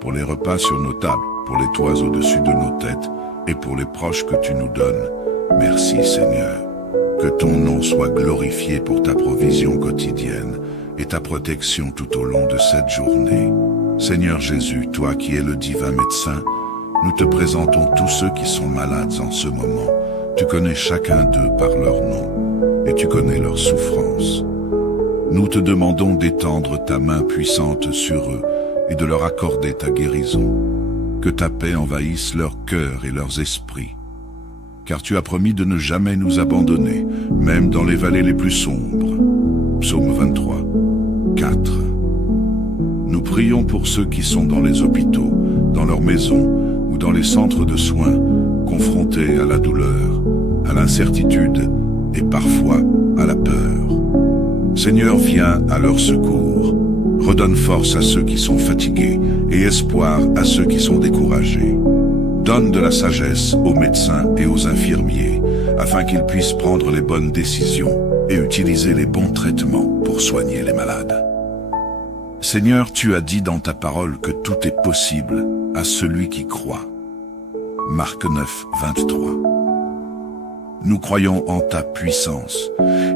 pour les repas sur nos tables, pour les toits au-dessus de nos têtes et pour les proches que tu nous donnes. Merci Seigneur. Que ton nom soit glorifié pour ta provision quotidienne et ta protection tout au long de cette journée. Seigneur Jésus, toi qui es le divin médecin, nous te présentons tous ceux qui sont malades en ce moment. Tu connais chacun d'eux par leur nom et tu connais leurs souffrances. Nous te demandons d'étendre ta main puissante sur eux et de leur accorder ta guérison. Que ta paix envahisse leur cœur et leurs esprits. Car tu as promis de ne jamais nous abandonner, même dans les vallées les plus sombres. Psaume 23, 4. Nous prions pour ceux qui sont dans les hôpitaux, dans leurs maisons ou dans les centres de soins, confrontés à la douleur, à l'incertitude et parfois à la peur. Seigneur, viens à leur secours. Redonne force à ceux qui sont fatigués et espoir à ceux qui sont découragés. Donne de la sagesse aux médecins et aux infirmiers, afin qu'ils puissent prendre les bonnes décisions et utiliser les bons traitements pour soigner les malades. Seigneur, tu as dit dans ta parole que tout est possible à celui qui croit. Marc 9, 23. nous croyons en ta puissance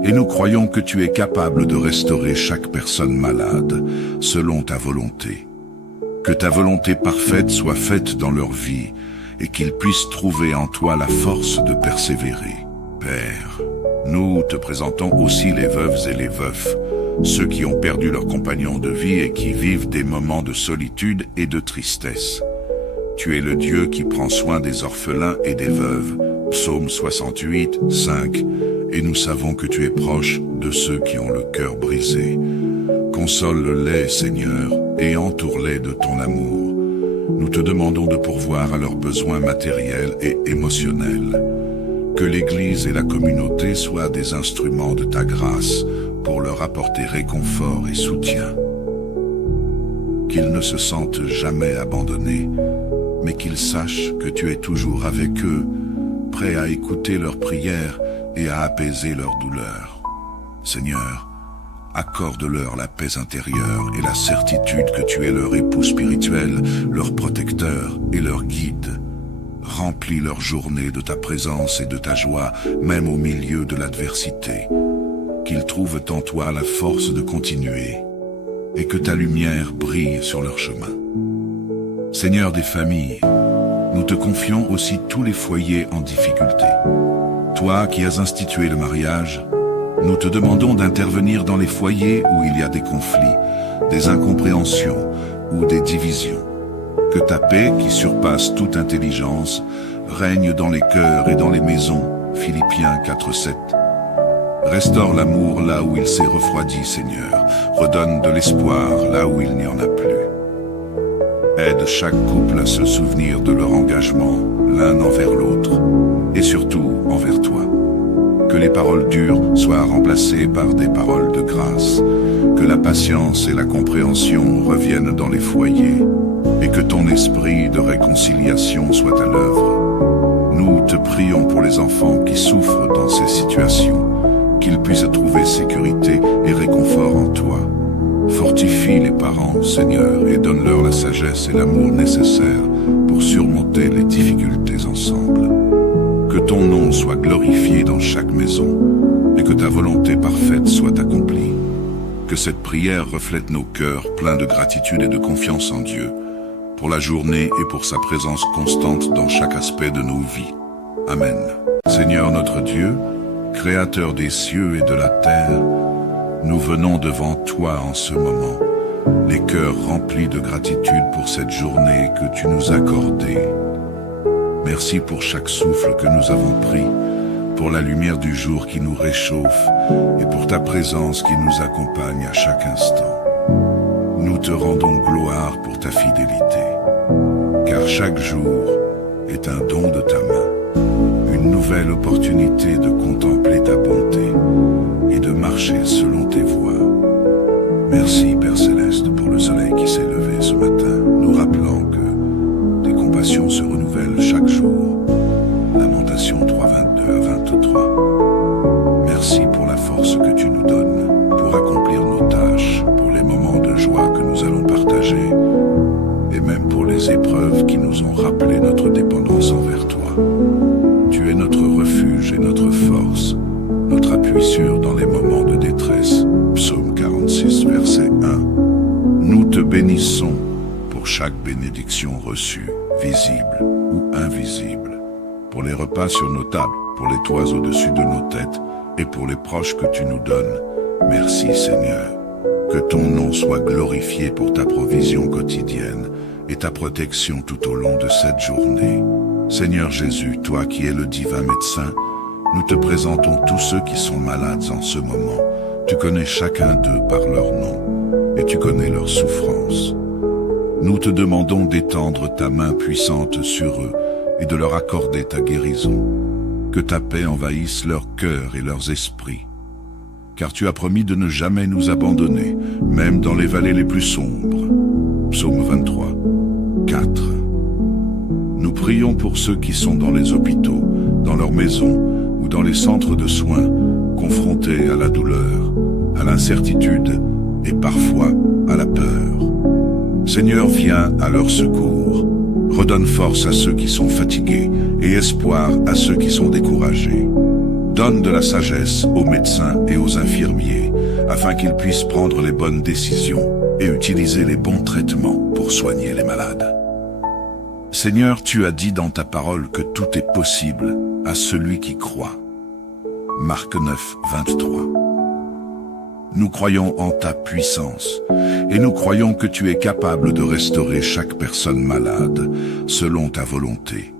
et nous croyons que tu es capable de restaurer chaque personne malade selon ta volonté. Que ta volonté parfaite soit faite dans leur vie et qu'ils puissent trouver en toi la force de persévérer. Père, nous te présentons aussi les veuves et les veufs, ceux qui ont perdu leur compagnon de vie et qui vivent des moments de solitude et de tristesse. Tu es le Dieu qui prend soin des orphelins et des veuves. Psaume 68, 5. Et nous savons que tu es proche de ceux qui ont le cœur brisé. Console-les, Seigneur, et entoure-les de ton amour. Nous te demandons de pourvoir à leurs besoins matériels et émotionnels. Que l'Église et la communauté soient des instruments de ta grâce pour leur apporter réconfort et soutien. Qu'ils ne se sentent jamais abandonnés, mais qu'ils sachent que tu es toujours avec eux, prêt à écouter leurs prières et à apaiser leurs douleurs. Seigneur, accorde-leur la paix intérieure et la certitude que tu es leur époux spirituel, leur protecteur et leur guide. Remplis leur journée de ta présence et de ta joie, même au milieu de l'adversité. Qu'ils trouvent en toi la force de continuer et que ta lumière brille sur leur chemin. Seigneur des familles, nous te confions aussi tous les foyers en difficulté. Toi qui as institué le mariage, nous te demandons d'intervenir dans les foyers où il y a des conflits, des incompréhensions ou des divisions. Que ta paix, qui surpasse toute intelligence, règne dans les cœurs et dans les maisons. Philippiens 4:7. Restaure l'amour là où il s'est refroidi, Seigneur. Redonne de l'espoir là où il n'y en a plus. Aide chaque couple à se souvenir de leur engagement, l'un envers l'autre, et surtout envers toi. Que les paroles dures soient remplacées par des paroles de grâce. Que la patience et la compréhension reviennent dans les foyers, et que ton esprit de réconciliation soit à l'œuvre. Nous te prions pour les enfants qui souffrent dans ces situations, qu'ils puissent trouver sécurité et réconfort en toi. Fortifie les parents, Seigneur, et donne-leur la sagesse et l'amour nécessaires pour surmonter les difficultés ensemble. Que ton nom soit glorifié dans chaque maison et que ta volonté parfaite soit accomplie. Que cette prière reflète nos cœurs pleins de gratitude et de confiance en Dieu, pour la journée et pour sa présence constante dans chaque aspect de nos vies. Amen. Seigneur notre Dieu, Créateur des cieux et de la terre, nous venons devant toi en ce moment, les cœurs remplis de gratitude pour cette journée que tu nous as accordée. Merci pour chaque souffle que nous avons pris, pour la lumière du jour qui nous réchauffe et pour ta présence qui nous accompagne à chaque instant. Nous te rendons gloire pour ta fidélité, car chaque jour est un don de ta main, une nouvelle opportunité de contempler ta bonté et de marcher selon tes voies. Merci Père Céleste pour le soleil qui s'est levé ce matin, nous rappelant que tes compassions se renouvellent chaque jour. Lamentation 3:22-23. Merci pour la force que tu nous donnes pour accomplir nos tâches, pour les moments de joie que nous allons partager et même pour les épreuves qui nous ont rappelé notre dépendance envers toi. Tu es notre refuge et notre force, notre appui sûr dans les moments de détresse. Psaume 46, verset 1. Nous te bénissons pour chaque bénédiction reçue, visible ou invisible, pour les repas sur nos tables, pour les toits au-dessus de nos têtes et pour les proches que tu nous donnes. Merci Seigneur. Que ton nom soit glorifié pour ta provision quotidienne et ta protection tout au long de cette journée. Seigneur Jésus, toi qui es le divin médecin, nous te présentons tous ceux qui sont malades en ce moment. Tu connais chacun d'eux par leur nom et tu connais leurs souffrances. Nous te demandons d'étendre ta main puissante sur eux et de leur accorder ta guérison. Que ta paix envahisse leur cœur et leurs esprits. Car tu as promis de ne jamais nous abandonner, même dans les vallées les plus sombres. Psaume 23, 4. Nous prions pour ceux qui sont dans les hôpitaux, dans leurs maisons ou dans les centres de soins, confrontés à la douleur, à l'incertitude et parfois à la peur. Seigneur, viens à leur secours. Redonne force à ceux qui sont fatigués et espoir à ceux qui sont découragés. Donne de la sagesse aux médecins et aux infirmiers, afin qu'ils puissent prendre les bonnes décisions et utiliser les bons traitements pour soigner les malades. Seigneur, tu as dit dans ta parole que tout est possible à celui qui croit. Marc 9, 23. Nous croyons en ta puissance et nous croyons que tu es capable de restaurer chaque personne malade selon ta volonté.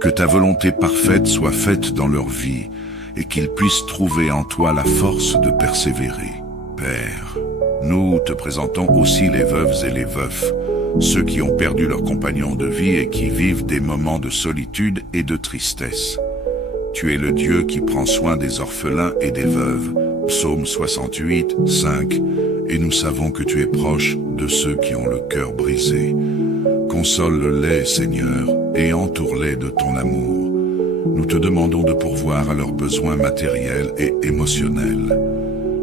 Que ta volonté parfaite soit faite dans leur vie et qu'ils puissent trouver en toi la force de persévérer. Père, nous te présentons aussi les veuves et les veufs, ceux qui ont perdu leur compagnon de vie et qui vivent des moments de solitude et de tristesse. Tu es le Dieu qui prend soin des orphelins et des veuves. Psaume 68, 5, et nous savons que tu es proche de ceux qui ont le cœur brisé. Console-les, Seigneur, et entoure-les de ton amour. Nous te demandons de pourvoir à leurs besoins matériels et émotionnels.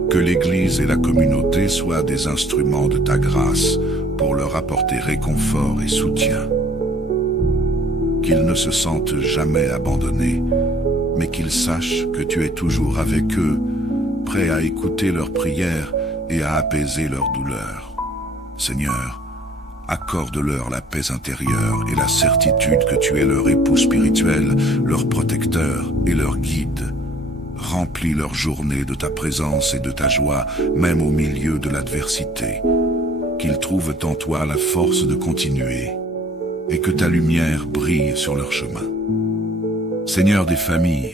Que l'Église et la communauté soient des instruments de ta grâce pour leur apporter réconfort et soutien. Qu'ils ne se sentent jamais abandonnés, mais qu'ils sachent que tu es toujours avec eux, prêt à écouter leurs prières et à apaiser leurs douleurs. Seigneur, accorde-leur la paix intérieure et la certitude que tu es leur époux spirituel, leur protecteur et leur guide. Remplis leur journée de ta présence et de ta joie, même au milieu de l'adversité. Qu'ils trouvent en toi la force de continuer et que ta lumière brille sur leur chemin. Seigneur des familles,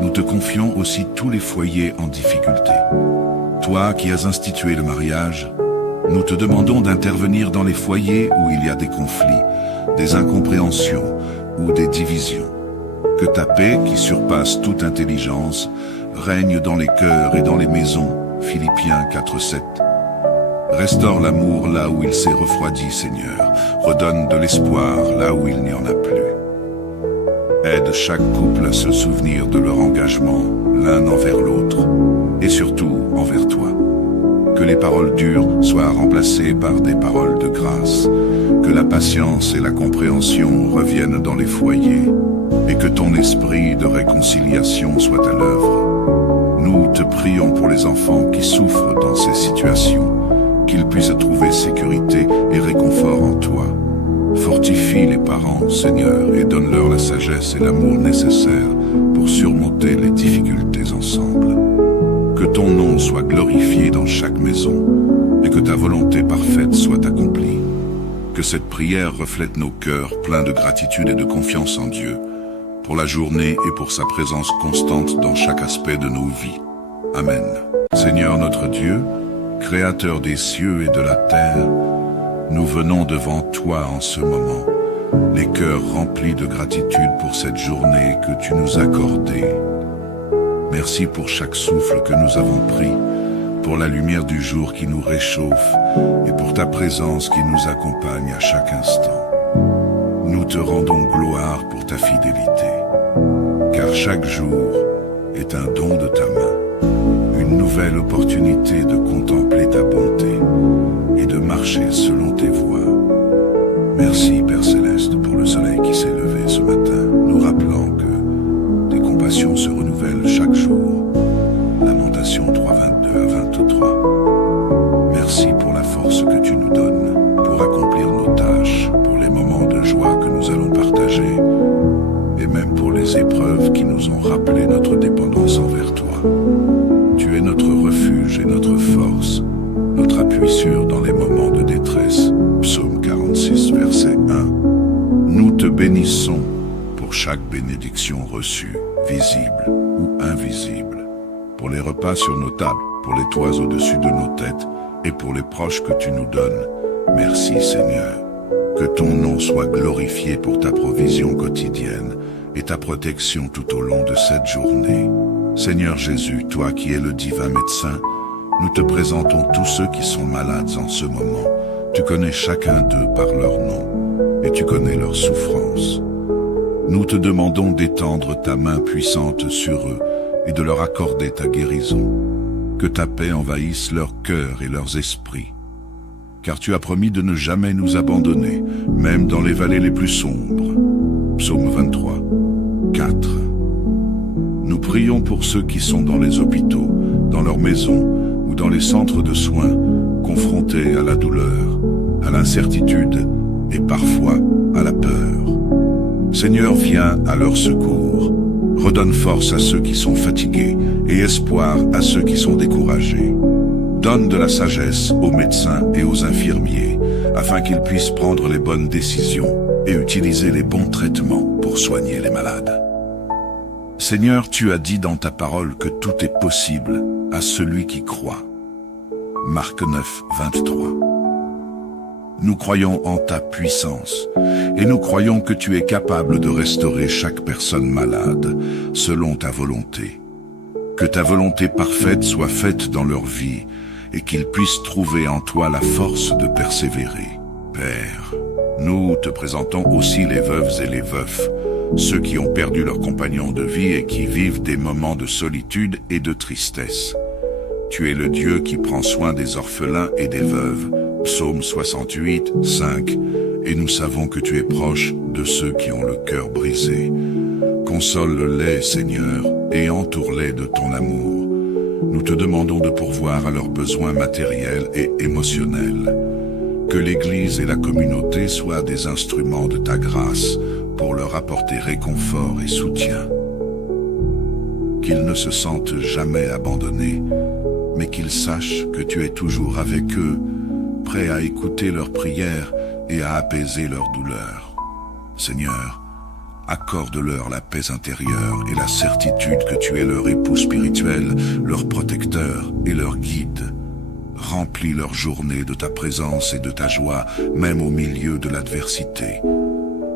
nous te confions aussi tous les foyers en difficulté. Toi qui as institué le mariage, nous te demandons d'intervenir dans les foyers où il y a des conflits, des incompréhensions ou des divisions. Que ta paix, qui surpasse toute intelligence, règne dans les cœurs et dans les maisons. Philippiens 4:7. Restaure l'amour là où il s'est refroidi, Seigneur. Redonne de l'espoir là où il n'y en a plus. Aide chaque couple à se souvenir de leur engagement, l'un envers l'autre, et surtout envers toi. Que les paroles dures soient remplacées par des paroles de grâce, que la patience et la compréhension reviennent dans les foyers, et que ton esprit de réconciliation soit à l'œuvre. Nous te prions pour les enfants qui souffrent dans ces situations, qu'ils puissent trouver sécurité et réconfort en toi. Fortifie les parents, Seigneur, et donne-leur la sagesse et l'amour nécessaires pour surmonter les difficultés ensemble. Que ton nom soit glorifié dans chaque maison et que ta volonté parfaite soit accomplie. Que cette prière reflète nos cœurs pleins de gratitude et de confiance en Dieu, pour la journée et pour sa présence constante dans chaque aspect de nos vies. Amen. Seigneur notre Dieu, Créateur des cieux et de la terre, nous venons devant toi en ce moment, les cœurs remplis de gratitude pour cette journée que tu nous as accordée. Merci pour chaque souffle que nous avons pris, pour la lumière du jour qui nous réchauffe et pour ta présence qui nous accompagne à chaque instant. Nous te rendons gloire pour ta fidélité, car chaque jour est un don de ta main, une nouvelle opportunité de contempler ta bonté et de marcher selon tes voies. Merci, Père Céleste, pour le soleil qui s'est levé ce matin, nous rappelant que tes compassions se renouvellent chaque jour. Lamentation 3, 22 à 23. Merci pour la force que tu nous donnes pour accomplir nos tâches, pour les moments de joie que nous allons partager, et même pour les épreuves qui nous ont rappelé notre dépendance envers toi. Tu es notre refuge et notre force, notre appui sûr dans les moments de détresse. Psaume 46, verset 1. Nous te bénissons pour chaque bénédiction reçue, visible ou invisible, pour les repas sur nos tables, pour les toits au-dessus de nos têtes et pour les proches que tu nous donnes. Merci Seigneur. Que ton nom soit glorifié pour ta provision quotidienne et ta protection tout au long de cette journée. Seigneur Jésus, toi qui es le divin médecin, nous te présentons tous ceux qui sont malades en ce moment. Tu connais chacun d'eux par leur nom et tu connais leurs souffrances. Nous te demandons d'étendre ta main puissante sur eux et de leur accorder ta guérison. Que ta paix envahisse leur cœur et leurs esprits. Car tu as promis de ne jamais nous abandonner, même dans les vallées les plus sombres. Psaume 23, 4. Nous prions pour ceux qui sont dans les hôpitaux, dans leurs maisons ou dans les centres de soins, confrontés à la douleur, à l'incertitude et parfois à la peur. Seigneur, viens à leur secours. Redonne force à ceux qui sont fatigués et espoir à ceux qui sont découragés. Donne de la sagesse aux médecins et aux infirmiers, afin qu'ils puissent prendre les bonnes décisions et utiliser les bons traitements pour soigner les malades. Seigneur, tu as dit dans ta parole que tout est possible à celui qui croit. Marc 9, 23. Nous croyons en ta puissance et nous croyons que tu es capable de restaurer chaque personne malade selon ta volonté. Que ta volonté parfaite soit faite dans leur vie et qu'ils puissent trouver en toi la force de persévérer. Père, nous te présentons aussi les veuves et les veufs, ceux qui ont perdu leur compagnon de vie et qui vivent des moments de solitude et de tristesse. Tu es le Dieu qui prend soin des orphelins et des veuves. Psaume 68, 5. Et nous savons que tu es proche de ceux qui ont le cœur brisé. Console-les, Seigneur, et entoure-les de ton amour. Nous te demandons de pourvoir à leurs besoins matériels et émotionnels. Que l'Église et la communauté soient des instruments de ta grâce pour leur apporter réconfort et soutien. Qu'ils ne se sentent jamais abandonnés, mais qu'ils sachent que tu es toujours avec eux, prêt à écouter leurs prières et à apaiser leurs douleurs. Seigneur, accorde-leur la paix intérieure et la certitude que tu es leur époux spirituel, leur protecteur et leur guide. Remplis leur journée de ta présence et de ta joie, même au milieu de l'adversité.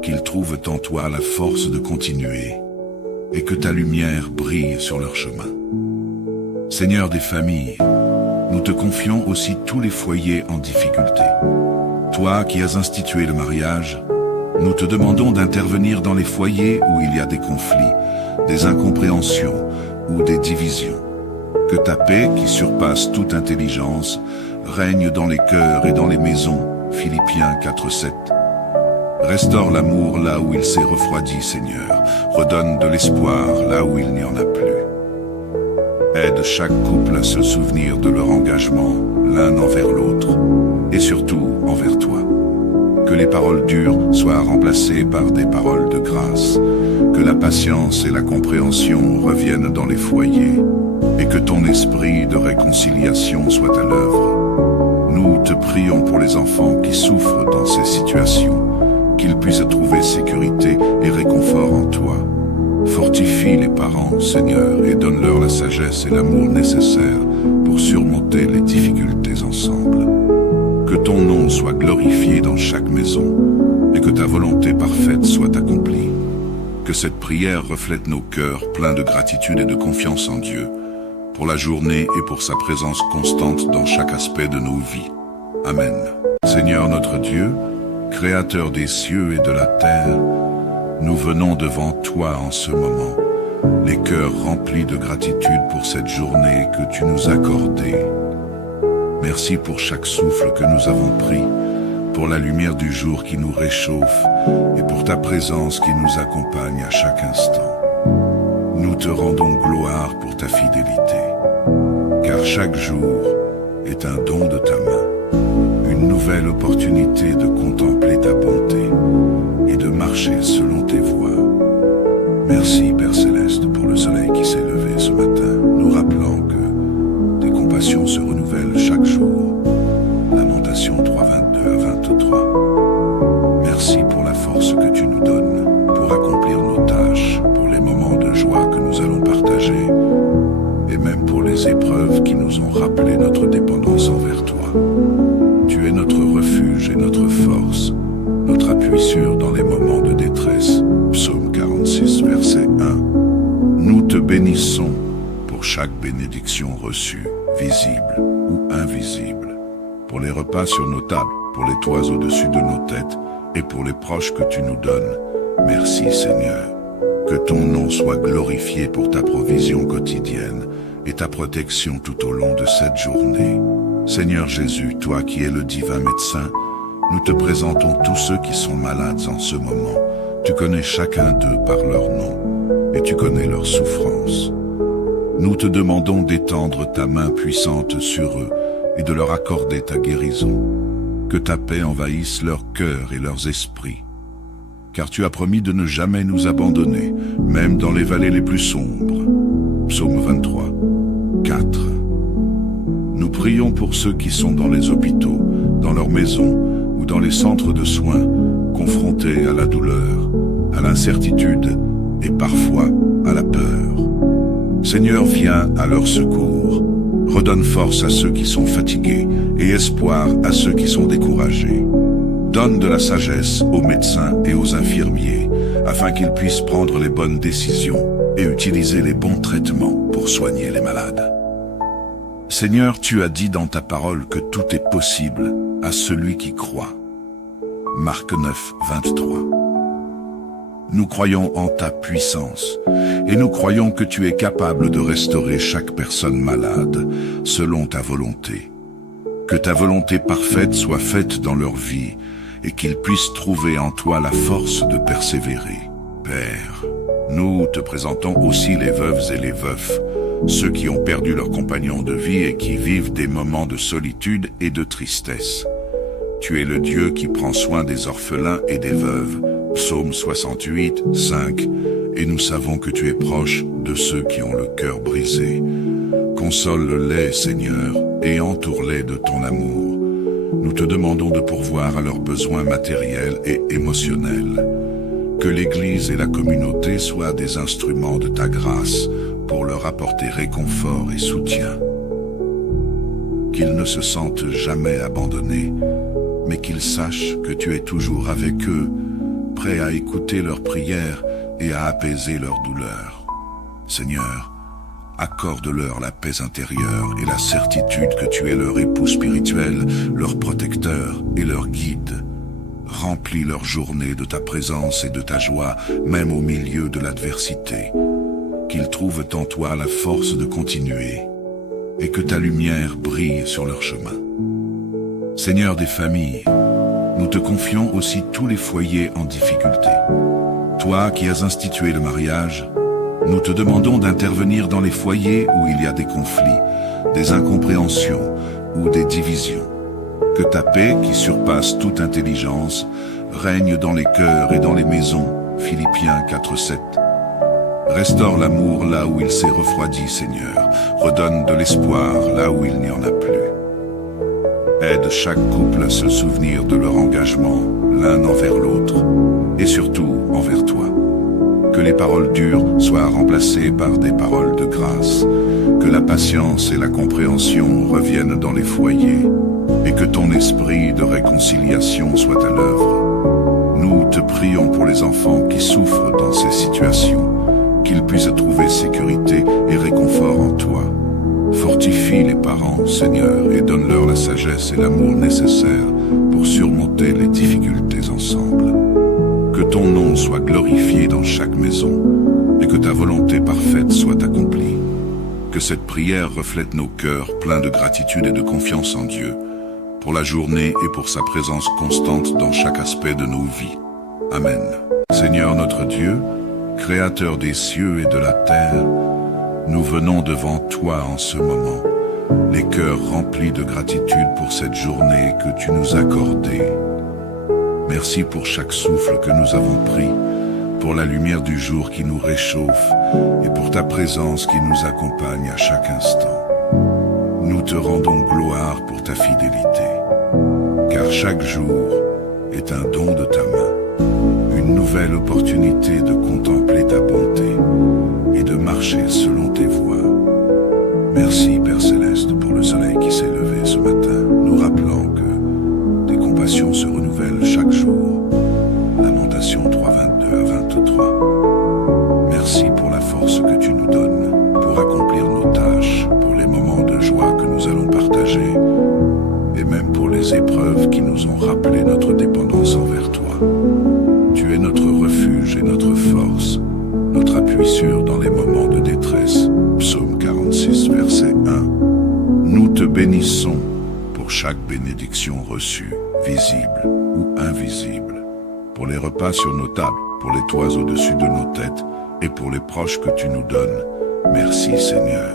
Qu'ils trouvent en toi la force de continuer et que ta lumière brille sur leur chemin. Seigneur des familles, nous te confions aussi tous les foyers en difficulté. Toi qui as institué le mariage, nous te demandons d'intervenir dans les foyers où il y a des conflits, des incompréhensions ou des divisions. Que ta paix, qui surpasse toute intelligence, règne dans les cœurs et dans les maisons. Philippiens 4:7. Restaure l'amour là où il s'est refroidi, Seigneur. Redonne de l'espoir là où il n'y en a plus. Aide chaque couple à se souvenir de leur engagement, l'un envers l'autre, et surtout envers toi. Que les paroles dures soient remplacées par des paroles de grâce. Que la patience et la compréhension reviennent dans les foyers. Et que ton esprit de réconciliation soit à l'œuvre. Nous te prions pour les enfants qui souffrent dans ces situations, qu'ils puissent trouver sécurité et réconfort en toi. Fortifie les parents, Seigneur, et donne-leur la sagesse et l'amour nécessaires pour surmonter les difficultés ensemble. Que ton nom soit glorifié dans chaque maison et que ta volonté parfaite soit accomplie. Que cette prière reflète nos cœurs pleins de gratitude et de confiance en Dieu, pour la journée et pour sa présence constante dans chaque aspect de nos vies. Amen. Seigneur notre Dieu, Créateur des cieux et de la terre, nous venons devant toi en ce moment, les cœurs remplis de gratitude pour cette journée que tu nous as accordée. Merci pour chaque souffle que nous avons pris, pour la lumière du jour qui nous réchauffe et pour ta présence qui nous accompagne à chaque instant. Nous te rendons gloire pour ta fidélité, car chaque jour est un don de ta main, une nouvelle opportunité de contempler ta bonté et de marcher selon tes voies. Merci Père Céleste pour le soleil qui s'est levé ce matin, nous rappelant que tes compassions se renouvellent chaque jour. Lamentation 3, 22 à 23. Merci pour la force que tu nous donnes pour accomplir nos tâches, pour les moments de joie que nous allons partager, et même pour les épreuves qui nous ont rappelé notre dépendance envers toi. Tu es notre refuge et notre force, notre appui sûr dans les moments de détresse. Psaume 46, verset 1. Nous te bénissons pour chaque bénédiction reçue, visible ou invisible, pour les repas sur nos tables, pour les toits au-dessus de nos têtes et pour les proches que tu nous donnes. Merci Seigneur. Que ton nom soit glorifié pour ta provision quotidienne et ta protection tout au long de cette journée. Seigneur Jésus, toi qui es le divin médecin, nous te présentons tous ceux qui sont malades en ce moment. Tu connais chacun d'eux par leur nom et tu connais leurs souffrances. Nous te demandons d'étendre ta main puissante sur eux et de leur accorder ta guérison. Que ta paix envahisse leur cœur et leurs esprits. Car tu as promis de ne jamais nous abandonner, même dans les vallées les plus sombres. Psaume 23, 4. Nous prions pour ceux qui sont dans les hôpitaux, dans leurs maisons ou dans les centres de soins, confrontés à la douleur, à l'incertitude et parfois à la peur. Seigneur, viens à leur secours. Redonne force à ceux qui sont fatigués et espoir à ceux qui sont découragés. Donne de la sagesse aux médecins et aux infirmiers afin qu'ils puissent prendre les bonnes décisions et utiliser les bons traitements pour soigner les malades. Seigneur, tu as dit dans ta parole que tout est possible à celui qui croit. Marc 9, 23. Nous croyons en ta puissance et nous croyons que tu es capable de restaurer chaque personne malade selon ta volonté. Que ta volonté parfaite soit faite dans leur vie et qu'ils puissent trouver en toi la force de persévérer. Père, nous te présentons aussi les veuves et les veufs, ceux qui ont perdu leur compagnon de vie et qui vivent des moments de solitude et de tristesse. Tu es le Dieu qui prend soin des orphelins et des veuves. Psaume 68, 5, et nous savons que tu es proche de ceux qui ont le cœur brisé. Console-les, Seigneur, et entoure-les de ton amour. Nous te demandons de pourvoir à leurs besoins matériels et émotionnels. Que l'Église et la communauté soient des instruments de ta grâce pour leur apporter réconfort et soutien. Qu'ils ne se sentent jamais abandonnés, mais qu'ils sachent que tu es toujours avec eux, prêt à écouter leurs prières et à apaiser leurs douleurs. Seigneur, accorde-leur la paix intérieure et la certitude que tu es leur époux spirituel, leur protecteur et leur guide. Remplis leur journée de ta présence et de ta joie, même au milieu de l'adversité. Qu'ils trouvent en toi la force de continuer et que ta lumière brille sur leur chemin. Seigneur des familles, nous te confions aussi tous les foyers en difficulté. Toi qui as institué le mariage, nous te demandons d'intervenir dans les foyers où il y a des conflits, des incompréhensions ou des divisions. Que ta paix, qui surpasse toute intelligence, règne dans les cœurs et dans les maisons. Philippiens 4:7. Restaure l'amour là où il s'est refroidi, Seigneur. Redonne de l'espoir là où il n'y en a plus. Aide chaque couple à se souvenir de leur engagement, l'un envers l'autre, et surtout envers toi. Que les paroles dures soient remplacées par des paroles de grâce, que la patience et la compréhension reviennent dans les foyers, et que ton esprit de réconciliation soit à l'œuvre. Nous te prions pour les enfants qui souffrent dans ces situations, qu'ils puissent trouver sécurité et réconfort en toi. Fortifie les parents, Seigneur, et donne-leur la sagesse et l'amour nécessaires pour surmonter les difficultés ensemble. Que ton nom soit glorifié dans chaque maison et que ta volonté parfaite soit accomplie. Que cette prière reflète nos cœurs pleins de gratitude et de confiance en Dieu, pour la journée et pour sa présence constante dans chaque aspect de nos vies. Amen. Seigneur notre Dieu, Créateur des cieux et de la terre, nous venons devant toi en ce moment, les cœurs remplis de gratitude pour cette journée que tu nous as accordée. Merci pour chaque souffle que nous avons pris, pour la lumière du jour qui nous réchauffe et pour ta présence qui nous accompagne à chaque instant. Nous te rendons gloire pour ta fidélité, car chaque jour est un don de ta main, une nouvelle opportunité de contempler ta bonté et de marcher selon tes voies. Merci Père Céleste pour le soleil qui s'est levé ce matin, nous rappelant que tes compassions se renouvellent chaque jour. Lamentations 3, 22 à 23. Merci pour la force que tu nous donnes pour accomplir nos tâches, pour les moments de joie que nous allons partager et même pour les épreuves qui nous ont rappelé notre dépendance envers toi. Tu es notre refuge et notre force, notre appui sûr dans les moments de détresse. Psaume 46, verset 1. Nous te bénissons pour chaque bénédiction reçue, visible ou invisible, pour les repas sur nos tables, pour les toits au-dessus de nos têtes et pour les proches que tu nous donnes. Merci Seigneur.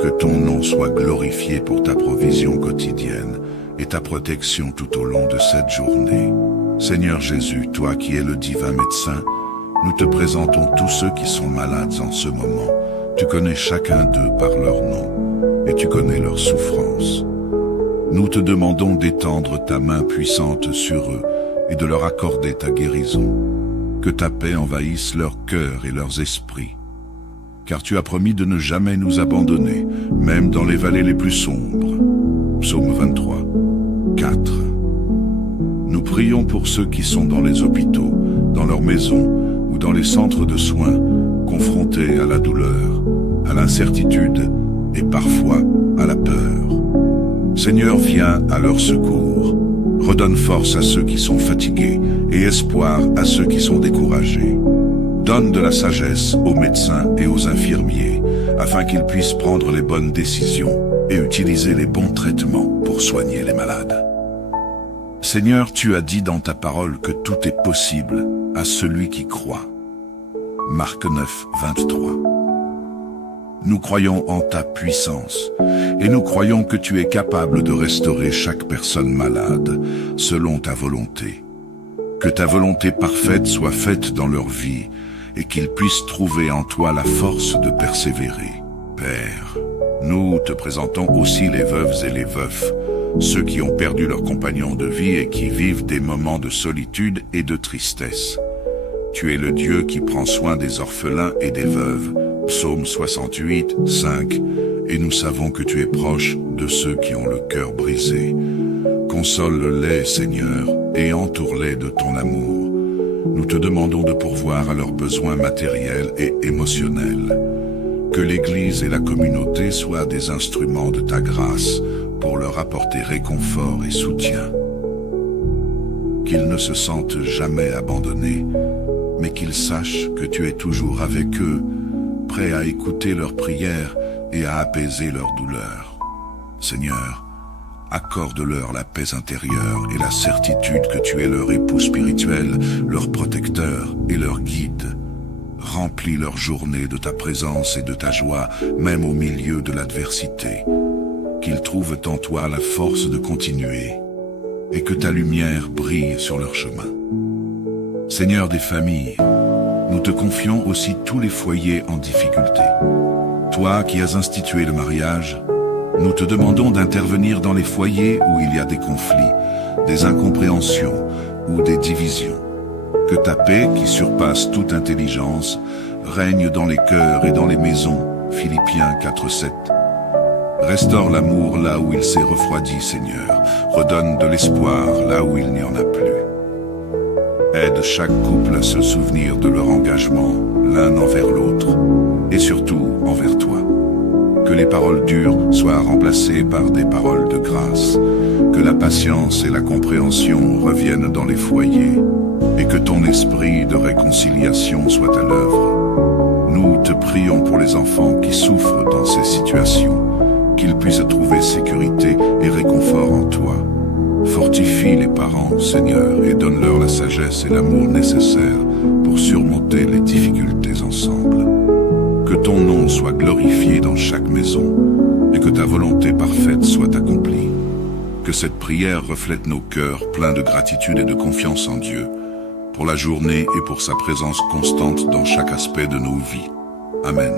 Que ton nom soit glorifié pour ta provision quotidienne et ta protection tout au long de cette journée. Seigneur Jésus, toi qui es le divin médecin, nous te présentons tous ceux qui sont malades en ce moment. Tu connais chacun d'eux par leur nom et tu connais leurs souffrances. Nous te demandons d'étendre ta main puissante sur eux et de leur accorder ta guérison. Que ta paix envahisse leur cœur et leurs esprits. Car tu as promis de ne jamais nous abandonner, même dans les vallées les plus sombres. Psaume 23, 4. Nous prions pour ceux qui sont dans les hôpitaux, dans leurs maisons ou dans les centres de soins, confrontés à la douleur, à l'incertitude et parfois à la peur. Seigneur, viens à leur secours. Redonne force à ceux qui sont fatigués et espoir à ceux qui sont découragés. Donne de la sagesse aux médecins et aux infirmiers, afin qu'ils puissent prendre les bonnes décisions et utiliser les bons traitements pour soigner les malades. Seigneur, tu as dit dans ta parole que tout est possible à celui qui croit. Marc 9, 23. Nous croyons en ta puissance et nous croyons que tu es capable de restaurer chaque personne malade selon ta volonté. Que ta volonté parfaite soit faite dans leur vie et qu'ils puissent trouver en toi la force de persévérer. Père, nous te présentons aussi les veuves et les veufs, ceux qui ont perdu leur compagnon de vie et qui vivent des moments de solitude et de tristesse. Tu es le Dieu qui prend soin des orphelins et des veuves. Psaume 68, 5. Et nous savons que tu es proche de ceux qui ont le cœur brisé. Console-les, Seigneur, et entoure-les de ton amour. Nous te demandons de pourvoir à leurs besoins matériels et émotionnels. Que l'Église et la communauté soient des instruments de ta grâce pour leur apporter réconfort et soutien. Qu'ils ne se sentent jamais abandonnés, mais qu'ils sachent que tu es toujours avec eux, prêt à écouter leurs prières et à apaiser leurs douleurs. Seigneur, accorde-leur la paix intérieure et la certitude que tu es leur époux spirituel, leur protecteur et leur guide. Remplis leur journée de ta présence et de ta joie, même au milieu de l'adversité. Qu'ils trouvent en toi la force de continuer et que ta lumière brille sur leur chemin. Seigneur des familles, nous te confions aussi tous les foyers en difficulté. Toi qui as institué le mariage, nous te demandons d'intervenir dans les foyers où il y a des conflits, des incompréhensions ou des divisions. Que ta paix, qui surpasse toute intelligence, règne dans les cœurs et dans les maisons. Philippiens 4:7. Restaure l'amour là où il s'est refroidi, Seigneur. Redonne de l'espoir là où il n'y en a plus. Aide chaque couple à se souvenir de leur engagement, l'un envers l'autre, et surtout envers toi. Que les paroles dures soient remplacées par des paroles de grâce, que la patience et la compréhension reviennent dans les foyers, et que ton esprit de réconciliation soit à l'œuvre. Nous te prions pour les enfants qui souffrent dans ces situations, qu'ils puissent trouver sécurité et réconfort en toi. Fortifie les parents, Seigneur, et donne-leur la sagesse et l'amour nécessaires pour surmonter les difficultés ensemble. Que ton nom soit glorifié dans chaque maison et que ta volonté parfaite soit accomplie. Que cette prière reflète nos cœurs pleins de gratitude et de confiance en Dieu, pour la journée et pour sa présence constante dans chaque aspect de nos vies. Amen.